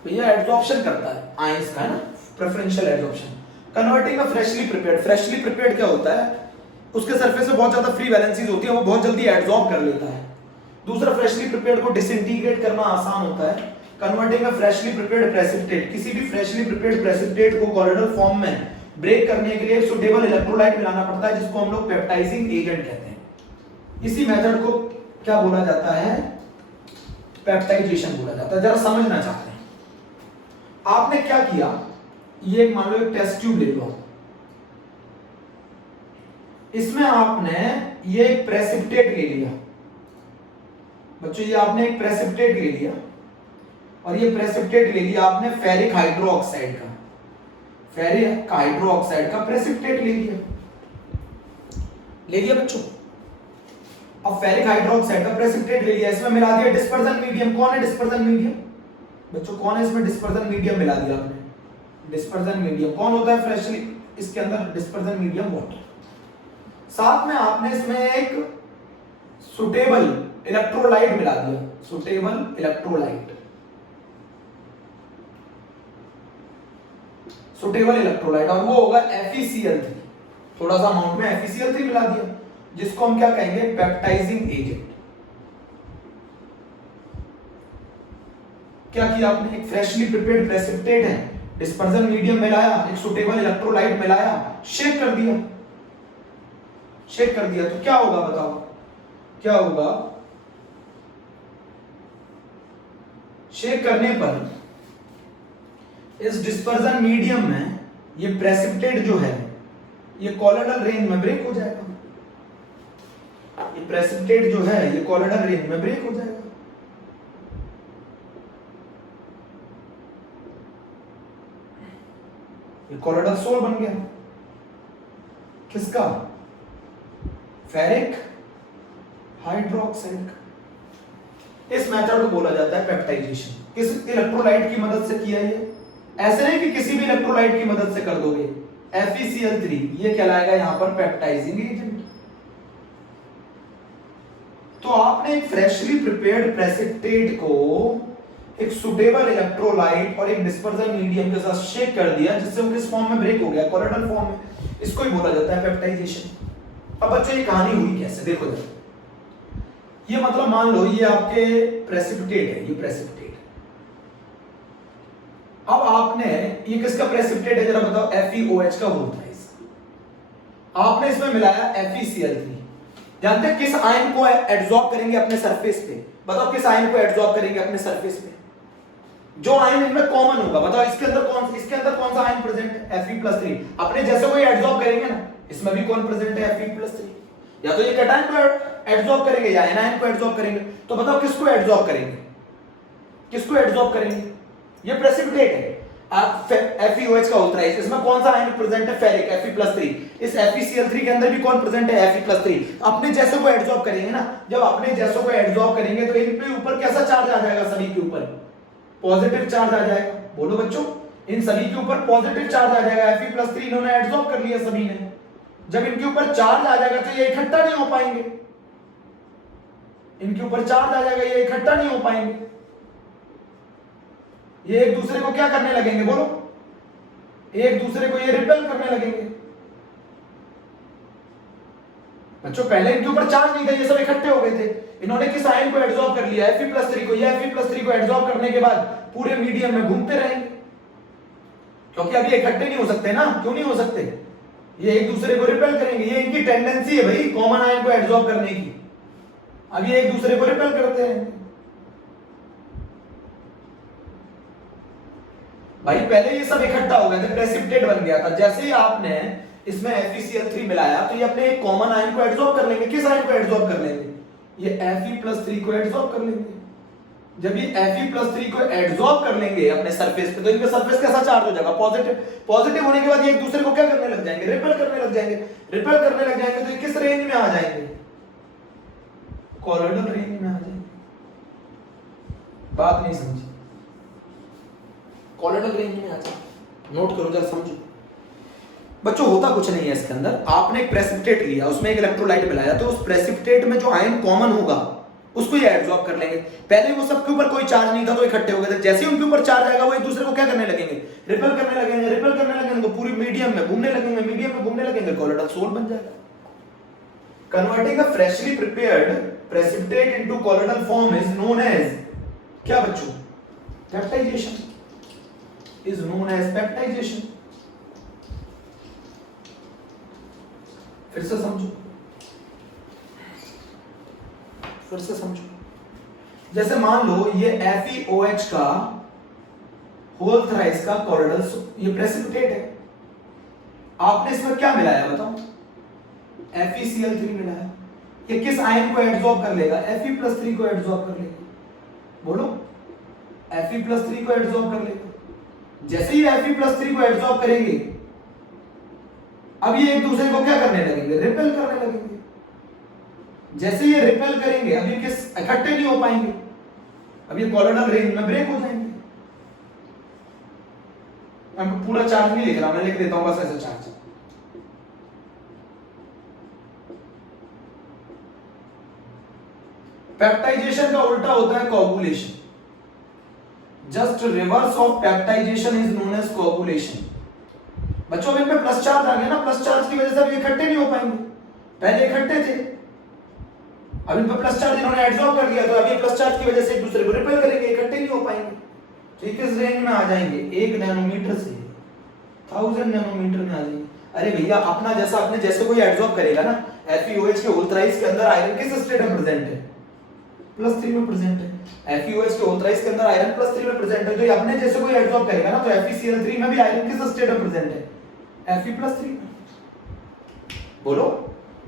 तो ये एडसॉर्प्शन करता है आयंस का, है ना, preferential adsorption. Converting a freshly prepared क्या होता है, उसके सरफेस पे बहुत ज्यादा फ्री वैलेंसीज होती है, वो बहुत जल्दी एडसॉर्ब कर लेता है। दूसरा, फ्रेशली प्रिपेयर्ड को डिसइंटीग्रेट करना आसान होता है। Converting a freshly prepared precipitate, किसी भी फ्रेशली प्रिपेयर्ड प्रेसिपिटेट को कॉलोइडल फॉर्म में ब्रेक करने के लिए सुटेबल इलेक्ट्रोलाइट मिलाना पड़ता है, जिसको हम लोग पेप्टाइजिंग एजेंट कहते हैं। इसी मेथड को क्या बोला जाता है, पेप्टाइजेशन बोला जाता है। जरा समझना चाहते हैं, आपने क्या किया, ये मान लो एक टेस्ट ट्यूब ले लो, इसमें आपने ये एक प्रेसिपिटेट ले लिया बच्चों, ये आपने एक प्रेसिपिटेट ले लिया, और ये प्रेसिपिटेट ले लिया आपने फेरिक हाइड्रोक्साइड का, फेरिक हाइड्रोक्साइड का प्रेसिपिटेट ले लिया बच्चों। अब फेरिक हाइड्रोक्साइड का प्रेसिपिटेट ले लिया, इसमें मिला दिया डिस्पर्जन मीडियम। कौन है डिस्पर्जन मीडियम बच्चों, कौन है इसमें डिस्पर्जन मीडियम मिला दिया आपने। डिस्पर्जन मीडियम कौन होता है फ्रेशली, इसके अंदर डिस्पर्जन मीडियम वाटर। साथ में आपने इसमें एक सुटेबल इलेक्ट्रोलाइट मिला दिया, सुटेबल इलेक्ट्रोलाइट, और वो होगा FeCl3। थोड़ा सा अमाउंट में FeCl3 मिला दिया, जिसको हम क्या कहेंगे, पेप्टाइजिंग एजेंट। क्या किया आपने, एक फ्रेशली प्रिपेयर्ड प्रेसिपिटेट है, डिस्पर्जन मीडियम मिलाया, एक सुटेबल इलेक्ट्रोलाइट मिलाया, शेक कर दिया। तो क्या होगा बताओ, क्या होगा, शेक करने पर इस डिस्पर्जन मीडियम में ये प्रेसिपिटेट जो है ये कॉलोइडल रेंज में ब्रेक हो जाएगा। ये प्रेसिपिटेट जो है ये कॉलोइडल रेंज में ब्रेक हो जाएगा। ये कॉलोइडल सोल बन गया, किसका, फेरिक हाइड्रोक्साइड का। इस मेथड को बोला जाता है पेप्टाइजेशन। किस इलेक्ट्रोलाइट की मदद से किया ये, ऐसे नहीं कि किसी भी इलेक्ट्रोलाइट की मदद से कर दोगे। FeCl3 ये कहलाएगा यहां पर पेप्टाइजिंग एजेंट। तो आपने एक फ्रेशली प्रिपेयर्ड प्रेसिपिटेट को एक सुटेबल इलेक्ट्रोलाइट और एक डिस्पर्जन मीडियम के साथ शेक कर दिया, जिससे वो किस फॉर्म में ब्रेक हो गया, कॉलोइडल फॉर्म में। इसको ही बोला जाता है पेप्टाइजेशन। अब बच्चों ये कहानी हुई कैसे, देखो जरा। ये मतलब मान लो ये आपके प्रेसिपिटेट है, ये प्रेसिपिटेट। अब आपने ये किसका प्रेसिपिटेट है जरा बताओ, FeOH का होता है। आपने इसमें मिलाया FeCl3। जानते हैं किस आयन को एडसॉर्ब करेंगे अपने सरफेस पे? बताओ किस आयन को एडसॉर्ब करेंगे अपने सरफेस पे? जो आयन इनमें कॉमन होगा, बताओ इसके अंदर कौन सा आयन प्रेजेंट है? Fe+3। अपने जैसे कोई एडसॉर्ब करेंगे ना, इसमें भी कौन प्रेजेंट है? Fe+3। या तो ये कैटायन को एडसॉर्ब करेंगे या एनायन को एडसॉर्ब करेंगे। तो बताओ किसको एडसॉर्ब करेंगे? किसको एडसॉर्ब करेंगे? ये प्रेसिपिटेट है FeOH का होता है। इसमें कौन सा आयन प्रेजेंट है? Ferric, Fe+3। इस FeCl3 के अंदर भी कौन प्रेजेंट है? Fe+3। अपने जैसे को एडसॉर्ब करेंगे ना, जब अपने जैसे को एडसॉर्ब करेंगे तो इन पे ऊपर कैसा चार्ज आ जाएगा? सभी के ऊपर पॉजिटिव चार्ज आ जाएगा। बोलो बच्चों, इन सभी के ऊपर पॉजिटिव चार्ज आ जाएगा। Fe+3 इन्होंने एडसॉर्ब कर लिया सभी ने। जब इनके ऊपर चार्ज आ जाएगा तो ये इकट्ठा नहीं हो पाएंगे। इनके ऊपर चार्ज आ जाएगा, ये इकट्ठा नहीं हो पाएंगे। ये एक दूसरे को क्या करने लगेंगे? बोलो, एक दूसरे को ये रिपेल करने लगेंगे। बच्चों पहले इनके ऊपर चार्ज नहीं था, ये सब इकट्ठे हो गए थे। इन्होंने किस आयन को एडसॉर्ब कर लिया? Fe+3 को। ये Fe+3 को एडसॉर्ब करने के बाद पूरे मीडियम में घूमते रहेंगे, क्योंकि अभी इकट्ठे नहीं हो सकते ना। क्यों नहीं हो सकते? ये एक दूसरे को रिपेल करेंगे। ये इनकी टेंडेंसी है भाई, कॉमन आयन को एडसॉर्ब करने की। अब ये एक दूसरे को रिपेल करते हैं। भाई पहले ये सब इकट्ठा हो गए थे, प्रेसिपिटेट बन गया था। जैसे ही आपने इसमें FeCl3 मिलाया तो ये अपने एक कॉमन आयन को एडसॉर्ब कर लेंगे। किस आयन को एडसॉर्ब कर लेंगे? ये Fe+3 को एडसॉर्ब कर लेंगे। जब ये Fe+3 को एडसॉर्ब कर लेंगे अपने सरफेस पे, तो इनका सरफेस कैसा चार्ज हो जाएगा? पॉजिटिव। पॉजिटिव होने के बाद ये एक दूसरे को क्या करने लग जाएंगे? रिपेल करने लग जाएंगे। रिपेल करने लग जाएंगे तो ये किस रेंज में आ जाएंगे? कॉलोइडल रेंज में आ जाएंगे। बात नहीं समझी? कॉलोइडल रेंज में आ जाए। नोट करो जरा, समझो बच्चों। होता कुछ नहीं है इसके अंदर। आपने एक प्रेसिपिटेट लिया, उसमें एक इलेक्ट्रोलाइट मिलाया, तो उस प्रेसिपिटेट में जो आयन कॉमन होगा उसको ये एब्जॉर्ब कर लेंगे। पहले वो सबके ऊपर कोई चार्ज नहीं था तो इकट्ठे हो गए थे। जैसे ही उनके ऊपर चार्ज आएगा वो एक दूसरे को क्या करने लगेंगे? रिपेल करने लगेंगे। रिपेल करने लगेंगे तो पूरी मीडियम में घूमने लगेंगे। मीडियम में घूमने लगेंगे, कॉलोइडल सोल बन जाएगा। Converting a freshly prepared precipitate into colloidal form is known as क्या बच्चों? Peptization. is known as peptidation। फिर से समझो, फिर से समझो। जैसे मान लो ये FeOH का होल थ्राइस का कॉलोइडल, ये प्रेसिपिटेट है। आपने इसमें क्या मिलाया बताओ? FeCl3 मिलाया। ये किस आयन को एडसॉर्ब कर लेगा? Fe+3 को एडसॉर्ब कर लेगा। बोलो, Fe+3 को एडसॉर्ब कर लेगा। जैसे ही Fe+3 को एडसॉर्ब करेंगे, अब ये एक दूसरे को क्या करने लगेंगे? रिपेल करने लगेंगे। जैसे ये रिपेल करेंगे, अब ये किस इकट्ठे नहीं हो पाएंगे। अब ये कॉलोइडल रेंज में ब्रेक हो जाएंगे। अब पूरा चार्ज नहीं लिख रहा, मैं लिख देता हूं बस ऐसा चार्ज। पेप्टाइजेशन का उल्टा होता है coagulation. Just reverse of peptization is known as coagulation. बच्चों अब इनमें प्लस चार्ज आ गया ना, प्लस चार्ज की वजह से अब ये इकट्ठे नहीं हो पाएंगे। पहले इकट्ठे थे, अब इन पर प्लस चार्ज इन्होंने एडसॉर्ब कर दिया, तो अभी प्लस चार्ज की वजह से एक दूसरे को रिपेल करेंगे, इकट्ठे नहीं हो पाएंगे। तो किस रेंज में आ जाएंगे? 1 नैनोमीटर से 1000 नैनोमीटर में आ जाएंगे। अरे भैया अपना जैसा अपने जैसे कोई एडसॉर्ब करेगा ना, FeOH के होल थ्राइस के अंदर आयरन किस स्टेट में प्रेजेंट है? +3 में प्रेजेंट है। FeOH के होल थ्राइस के अंदर आयरन +3 में प्रेजेंट है। तो ये अपने जैसे कोई एडसॉर्ब करेगा ना, तो FeCl3 में भी आयरन किस स्टेट में प्रेजेंट है? Fe+3 में। बोलो,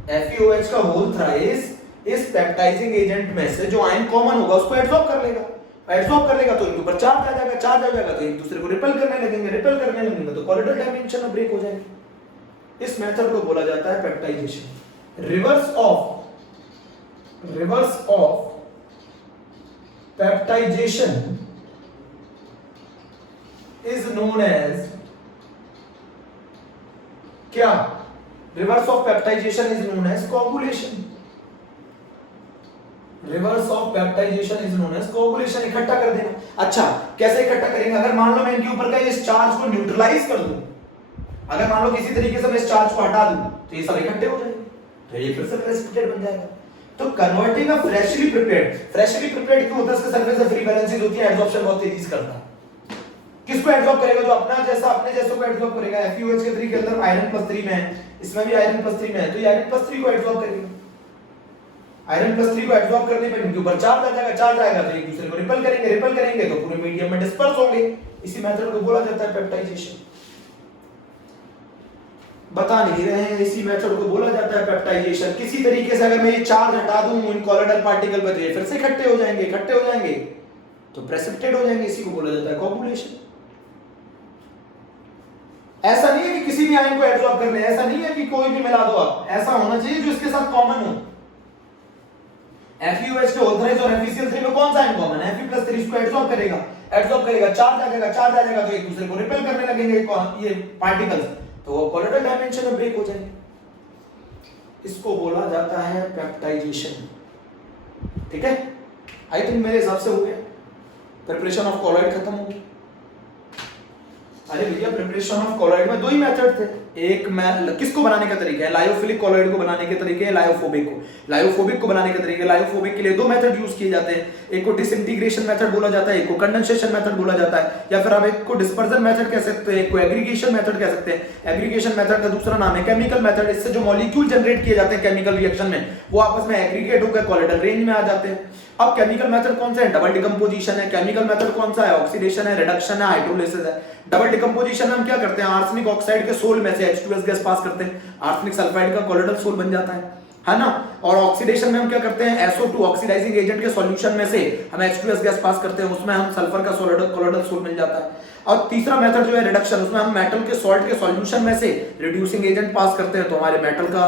FeOH का होल थ्राइस इस पेप्टाइजिंग एजेंट में से जो आयन कॉमन होगा उसको एडसॉर्ब कर लेगा। एडसॉर्ब कर लेगा तो इनके ऊपर चार्ज आ जाएगा। चार्ज आ जाएगा तो एक दूसरे को रिपेल करने लगेंगे। रिपेल करने लगेंगे तो कॉलोइडल डायमेंशन में ब्रेक हो जाएंगे। इस मेथड को बोला जाता है peptization. Reverse of peptization is known as क्या? Reverse of peptization is known as coagulation. Reverse of peptization is known as coagulation. इकट्ठा कर देना। अच्छा, कैसे इकट्ठा करेंगे? अगर मान लो मैं इनके ऊपर का इस चार्ज को न्यूट्रलाइज कर दूं, अगर मान लो किसी तरीके से मैं इस चार्ज को हटा दूं, तो ये सब इकट्ठे हो जाएंगे, तो ये फिर से प्रेसिपिटेट बन जाएगा। तो कन्वर्टिंग अ फ्रेशली प्रिपेयर्ड क्यों होता है? इसके सरफेस पे फ्री वैलेंसीज होती है, एडसॉर्प्शन बहुत तेजी से करता है। किसको एडसॉर्ब करेगा? जो अपने जैसों को एडसॉर्ब करेगा। FeOH के 3 के अंदर आयरन +3 में है, इसमें भी आयरन +3 में है, तो ये आयरन +3 को एडसॉर्ब करेगा। आयरन +3 को एडसॉर्ब करने पर इनके ऊपर चार्ज आ जाएगा तो एक दूसरे को रिपेल करेंगे तो पूरे मीडियम में डिस्पर्स होंगे। इसी मेथड को बोला जाता है पेप्टाइजेशन। बता नहीं रहे हैं, इसी मेथड को बोला जाता है पेप्टाइजेशन। किसी तरीके से अगर मैं ये चार्ज हटा दूं इन कॉलोइडल पार्टिकल पर, तो ये फिर से इकट्ठे हो जाएंगे तो प्रेसिपिटेट हो जाएंगे। इसी को बोला जाता है कोगुलेशन। ऐसा नहीं है कि किसी भी आयन को एब्सॉर्ब कर ले, ऐसा नहीं है कि कोई भी मिला दो आप, ऐसा होना चाहिए जो इसके साथ कॉमन हो। FeOH के ऑल्थराइज और FeCl3 में कौन सा आयन कॉमन है? Fe+3 इसको एब्सॉर्ब करेगा, चार्ज आ जाएगा तो एक दूसरे को रिपेल करने लगेंगे ये पार्टिकल्स, तो वो कॉलोइडल डायमेंशन में ब्रेक हो जाएंगे। इसको बोला जाता है पेप्टाइजेशन। ठीक है, आई थिंक मेरे हिसाब से हो गया। प्रिपरेशन ऑफ कॉलोइड खत्म हो गई। अरे भैया प्रिपरेशन ऑफ कॉलोइड में 2 ही मेथड थे। एक में किसको बनाने का तरीका है? लायोफिलिक कॉलोइड को बनाने के तरीके हैं, लायोफोबिक को बनाने के तरीके। लायोफोबिक के लिए 2 मेथड यूज किए जाते हैं, एक को डिसइंटीग्रेशन मेथड बोला जाता है, एक को कंडेंसेशन मेथड बोला जाता है, या फिर आप एक को डिस्पर्जन मेथड कह सकते हैं, एक को एग्रीगेशन मेथड कह सकते हैं। एग्रीगेशन मेथड का दूसरा नाम है केमिकल मेथड। इससे जो मॉलिक्यूल जनरेट किए जाते हैं केमिकल रिएक्शन में, वो आपस में एग्रीगेट होकर कॉलोइडल रेंज में आ जाते हैं। अब केमिकल मेथड कौन सा है? डबल डिकम्पोजिशन है। केमिकल मेथड कौन सा है? ऑक्सीडेशन है, रिडक्शन है, हाइड्रोलिसिस है। डबल डिकम्पोजिशन में हम क्या करते हैं? आर्सेनिक ऑक्साइड के सोल में से H2S गैस पास करते हैं, आर्सेनिक सल्फाइड का कॉलोइडल सोल बन जाता है ना। और ऑक्सीडेशन में हम क्या करते हैं? SO2 ऑक्सीडाइजिंग एजेंट के सॉल्यूशन में से हम H2S गैस पास करते हैं, उसमें हम सल्फर का कॉलोइडल सोल मिल जाता है। और तीसरा मेथड जो है रिडक्शन, उसमें हम मेटल के सॉल्ट के सॉल्यूशन में से रिड्यूसिंग एजेंट पास करते हैं, तो हमारे मेटल का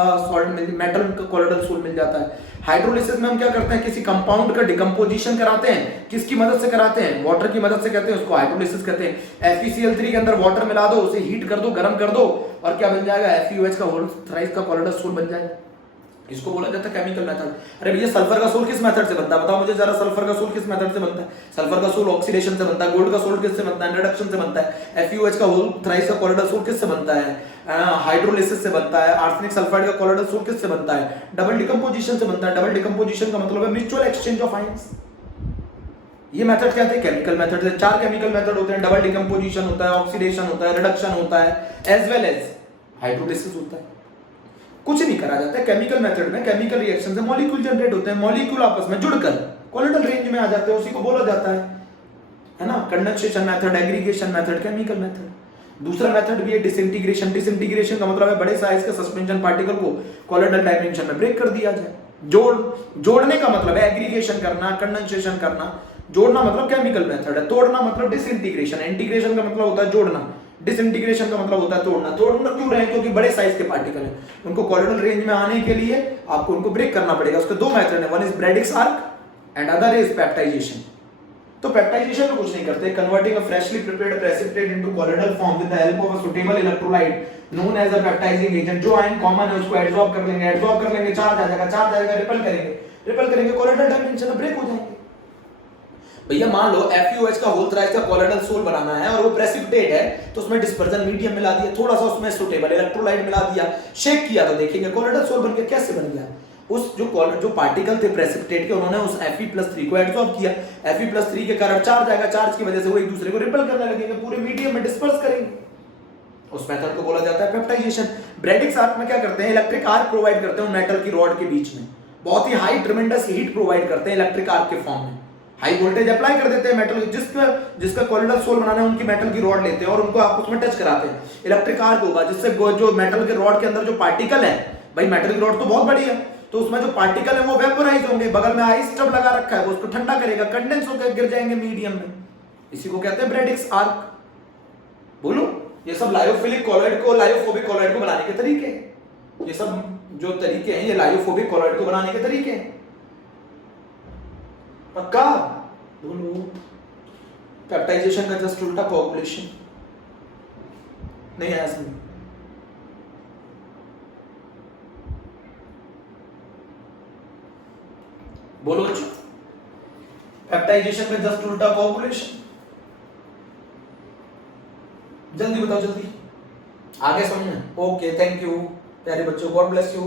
कॉलोइडल सोल मिल जाता है। हाइड्रोलिसिस में हम क्या करते हैं? किसी कंपाउंड का डिकम्पोजिशन कराते हैं। किसकी मदद से कराते हैं? वाटर की मदद से कहते हैं, उसको हाइड्रोलिसिस कहते हैं। FeCl3 के अंदर वाटर मिला दो, उसे हीट कर दो, गर्म कर दो, और क्या बन जाएगा? FeOH का होल थ्राइस का कॉलोइडल सोल बन जाएगा। इसको बोला जाता है केमिकल मेथड। अरे भैया सल्फर का सोल किस मेथड से बनता है? बताओ मुझे जरा, सल्फर का सोल किस मेथड से बनता है? सल्फर का सोल ऑक्सीडेशन से बनता है। गोल्ड का सोल किससे बनता है? रिडक्शन से बनता है। FeOH का होल थ्राइस का कॉलोइडल सोल किससे बनता है? हाइड्रोलिसिस से बनता है। आर्सेनिक सल्फाइड का कॉलोइडल सोल किससे बनता है? डबल डिकम्पोजिशन से बनता है। डबल डिकम्पोजिशन का मतलब है म्यूचुअल एक्सचेंज ऑफ आयंस। ये मेथड क्या थे? केमिकल मेथड थे। 4 केमिकल मेथड होते हैं। डबल डिकम्पोजिशन होता है, ऑक्सीडेशन होता है, रिडक्शन होता है, एज वेल एज हाइड्रोलिसिस होता है। कुछ नहीं करा जाता है केमिकल मेथड में। केमिकल रिएक्शन से मॉलिक्यूल जनरेट होते हैं, मॉलिक्यूल आपस में जुड़कर कॉलोइडल रेंज में आ जाते हैं, उसी को बोला जाता है ना। Condensation method, aggregation method, chemical method. दूसरा मेथड भी है डिसइंटीग्रेशन। डिसइंटीग्रेशन का मतलब है बड़े साइज के सस्पेंशन पार्टिकल को कॉलोइडल डायमेंशन में ब्रेक कर दिया जाए। जोड़ने का मतलब है एग्रीगेशन करना, कंडेंसेशन करना। जोड़ना मतलब केमिकल मेथड है, तोड़ना मतलब डिसइंटीग्रेशन है। इंटीग्रेशन का मतलब होता है जोड़ना, डिसइंटीग्रेशन का मतलब होता है तोड़ना। तोड़ना क्यों रहे? क्योंकि बड़े साइज के पार्टिकल हैं, उनको कॉलोइडल रेंज में आने के लिए आपको उनको ब्रेक करना पड़ेगा। उसके 2 मेथड हैं, one is Bredig's arc and other is peptization. तो पेप्टाइजेशन में कुछ नहीं करते, converting a freshly prepared precipitate into colloidal form with the help of a suitable electrolyte known as a peptizing agent. जो आयन कॉमन है उसको absorb कर लेंगे, चार्ज आ जाएगा, रिपेल करेंगे, कॉलोइडल डायमेंशन में ब्रेक हो जाएंगे। भैया मान लो FeOH का होल थ्राइस का कॉलोइडल सोल बनाना है और वो प्रेसिपिटेट है, तो उसमें डिस्पर्जन मीडियम मिला दिया, थोड़ा सा उसमें सुटेबल इलेक्ट्रोलाइट मिला दिया, शेक किया, तो देखेंगे कॉलोइडल सोल बन के कैसे बन गया। उस जो पार्टिकल थे प्रेसिपिटेट के, उन्होंने उस Fe+3 को एब्सॉर्ब किया। Fe+3 के कारण चार्ज आएगा, चार्ज की वजह से वो एक दूसरे को रिपेल करने लगेंगे, पूरे मीडियम में डिस्पर्स करेंगे। उस मेथड को बोला जाता है पेप्टाइजेशन। ब्रैडिक्स आर्क में क्या करते हैं? इलेक्ट्रिक आर्क प्रोवाइड करते हैं मेटल की रॉड के बीच में, बहुत ही हाई ट्रेमेंडस हीट प्रोवाइड करते हैं इलेक्ट्रिक आर्क के फॉर्म में। हाई वोल्टेज अप्लाई कर देते हैं मेटल, जिसका कॉलोइडल सोल बनाना है उनकी मेटल की रॉड लेते हैं और उनको आपस में टच कराते हैं। इलेक्ट्रिक आर्क होगा जिससे जो मेटल के रॉड के अंदर जो पार्टिकल है, भाई मेटल की रॉड तो बहुत बड़ी है, तो उसमें जो पार्टिकल है वो वेपोराइज होंगे। बगल में आइस टब लगा रखा है, वो उसको ठंडा करेगा, कंडेंस होकर गिर जाएंगे मीडियम में। इसी को कहते हैं ब्रैडिक्स आर्क। बोलो, ये सब लायोफिलिक कॉलोइड को, लायोफोबिक कॉलोइड को बनाने के तरीके हैं। ये सब जो तरीके हैं, ये लायोफोबिक कॉलोइड को बनाने के तरीके हैं। पक्का? बोलो। पेप्टाइजेशन का जस्ट उल्टा कोगुलेशन। नहीं आया समझ? बोलो अच्छा। पेप्टाइजेशन में जस्ट उल्टा कोगुलेशन। जल्दी बताओ, जल्दी। आगे समझना। ओके, थैंक यू प्यारे बच्चों, गॉड ब्लेस यू।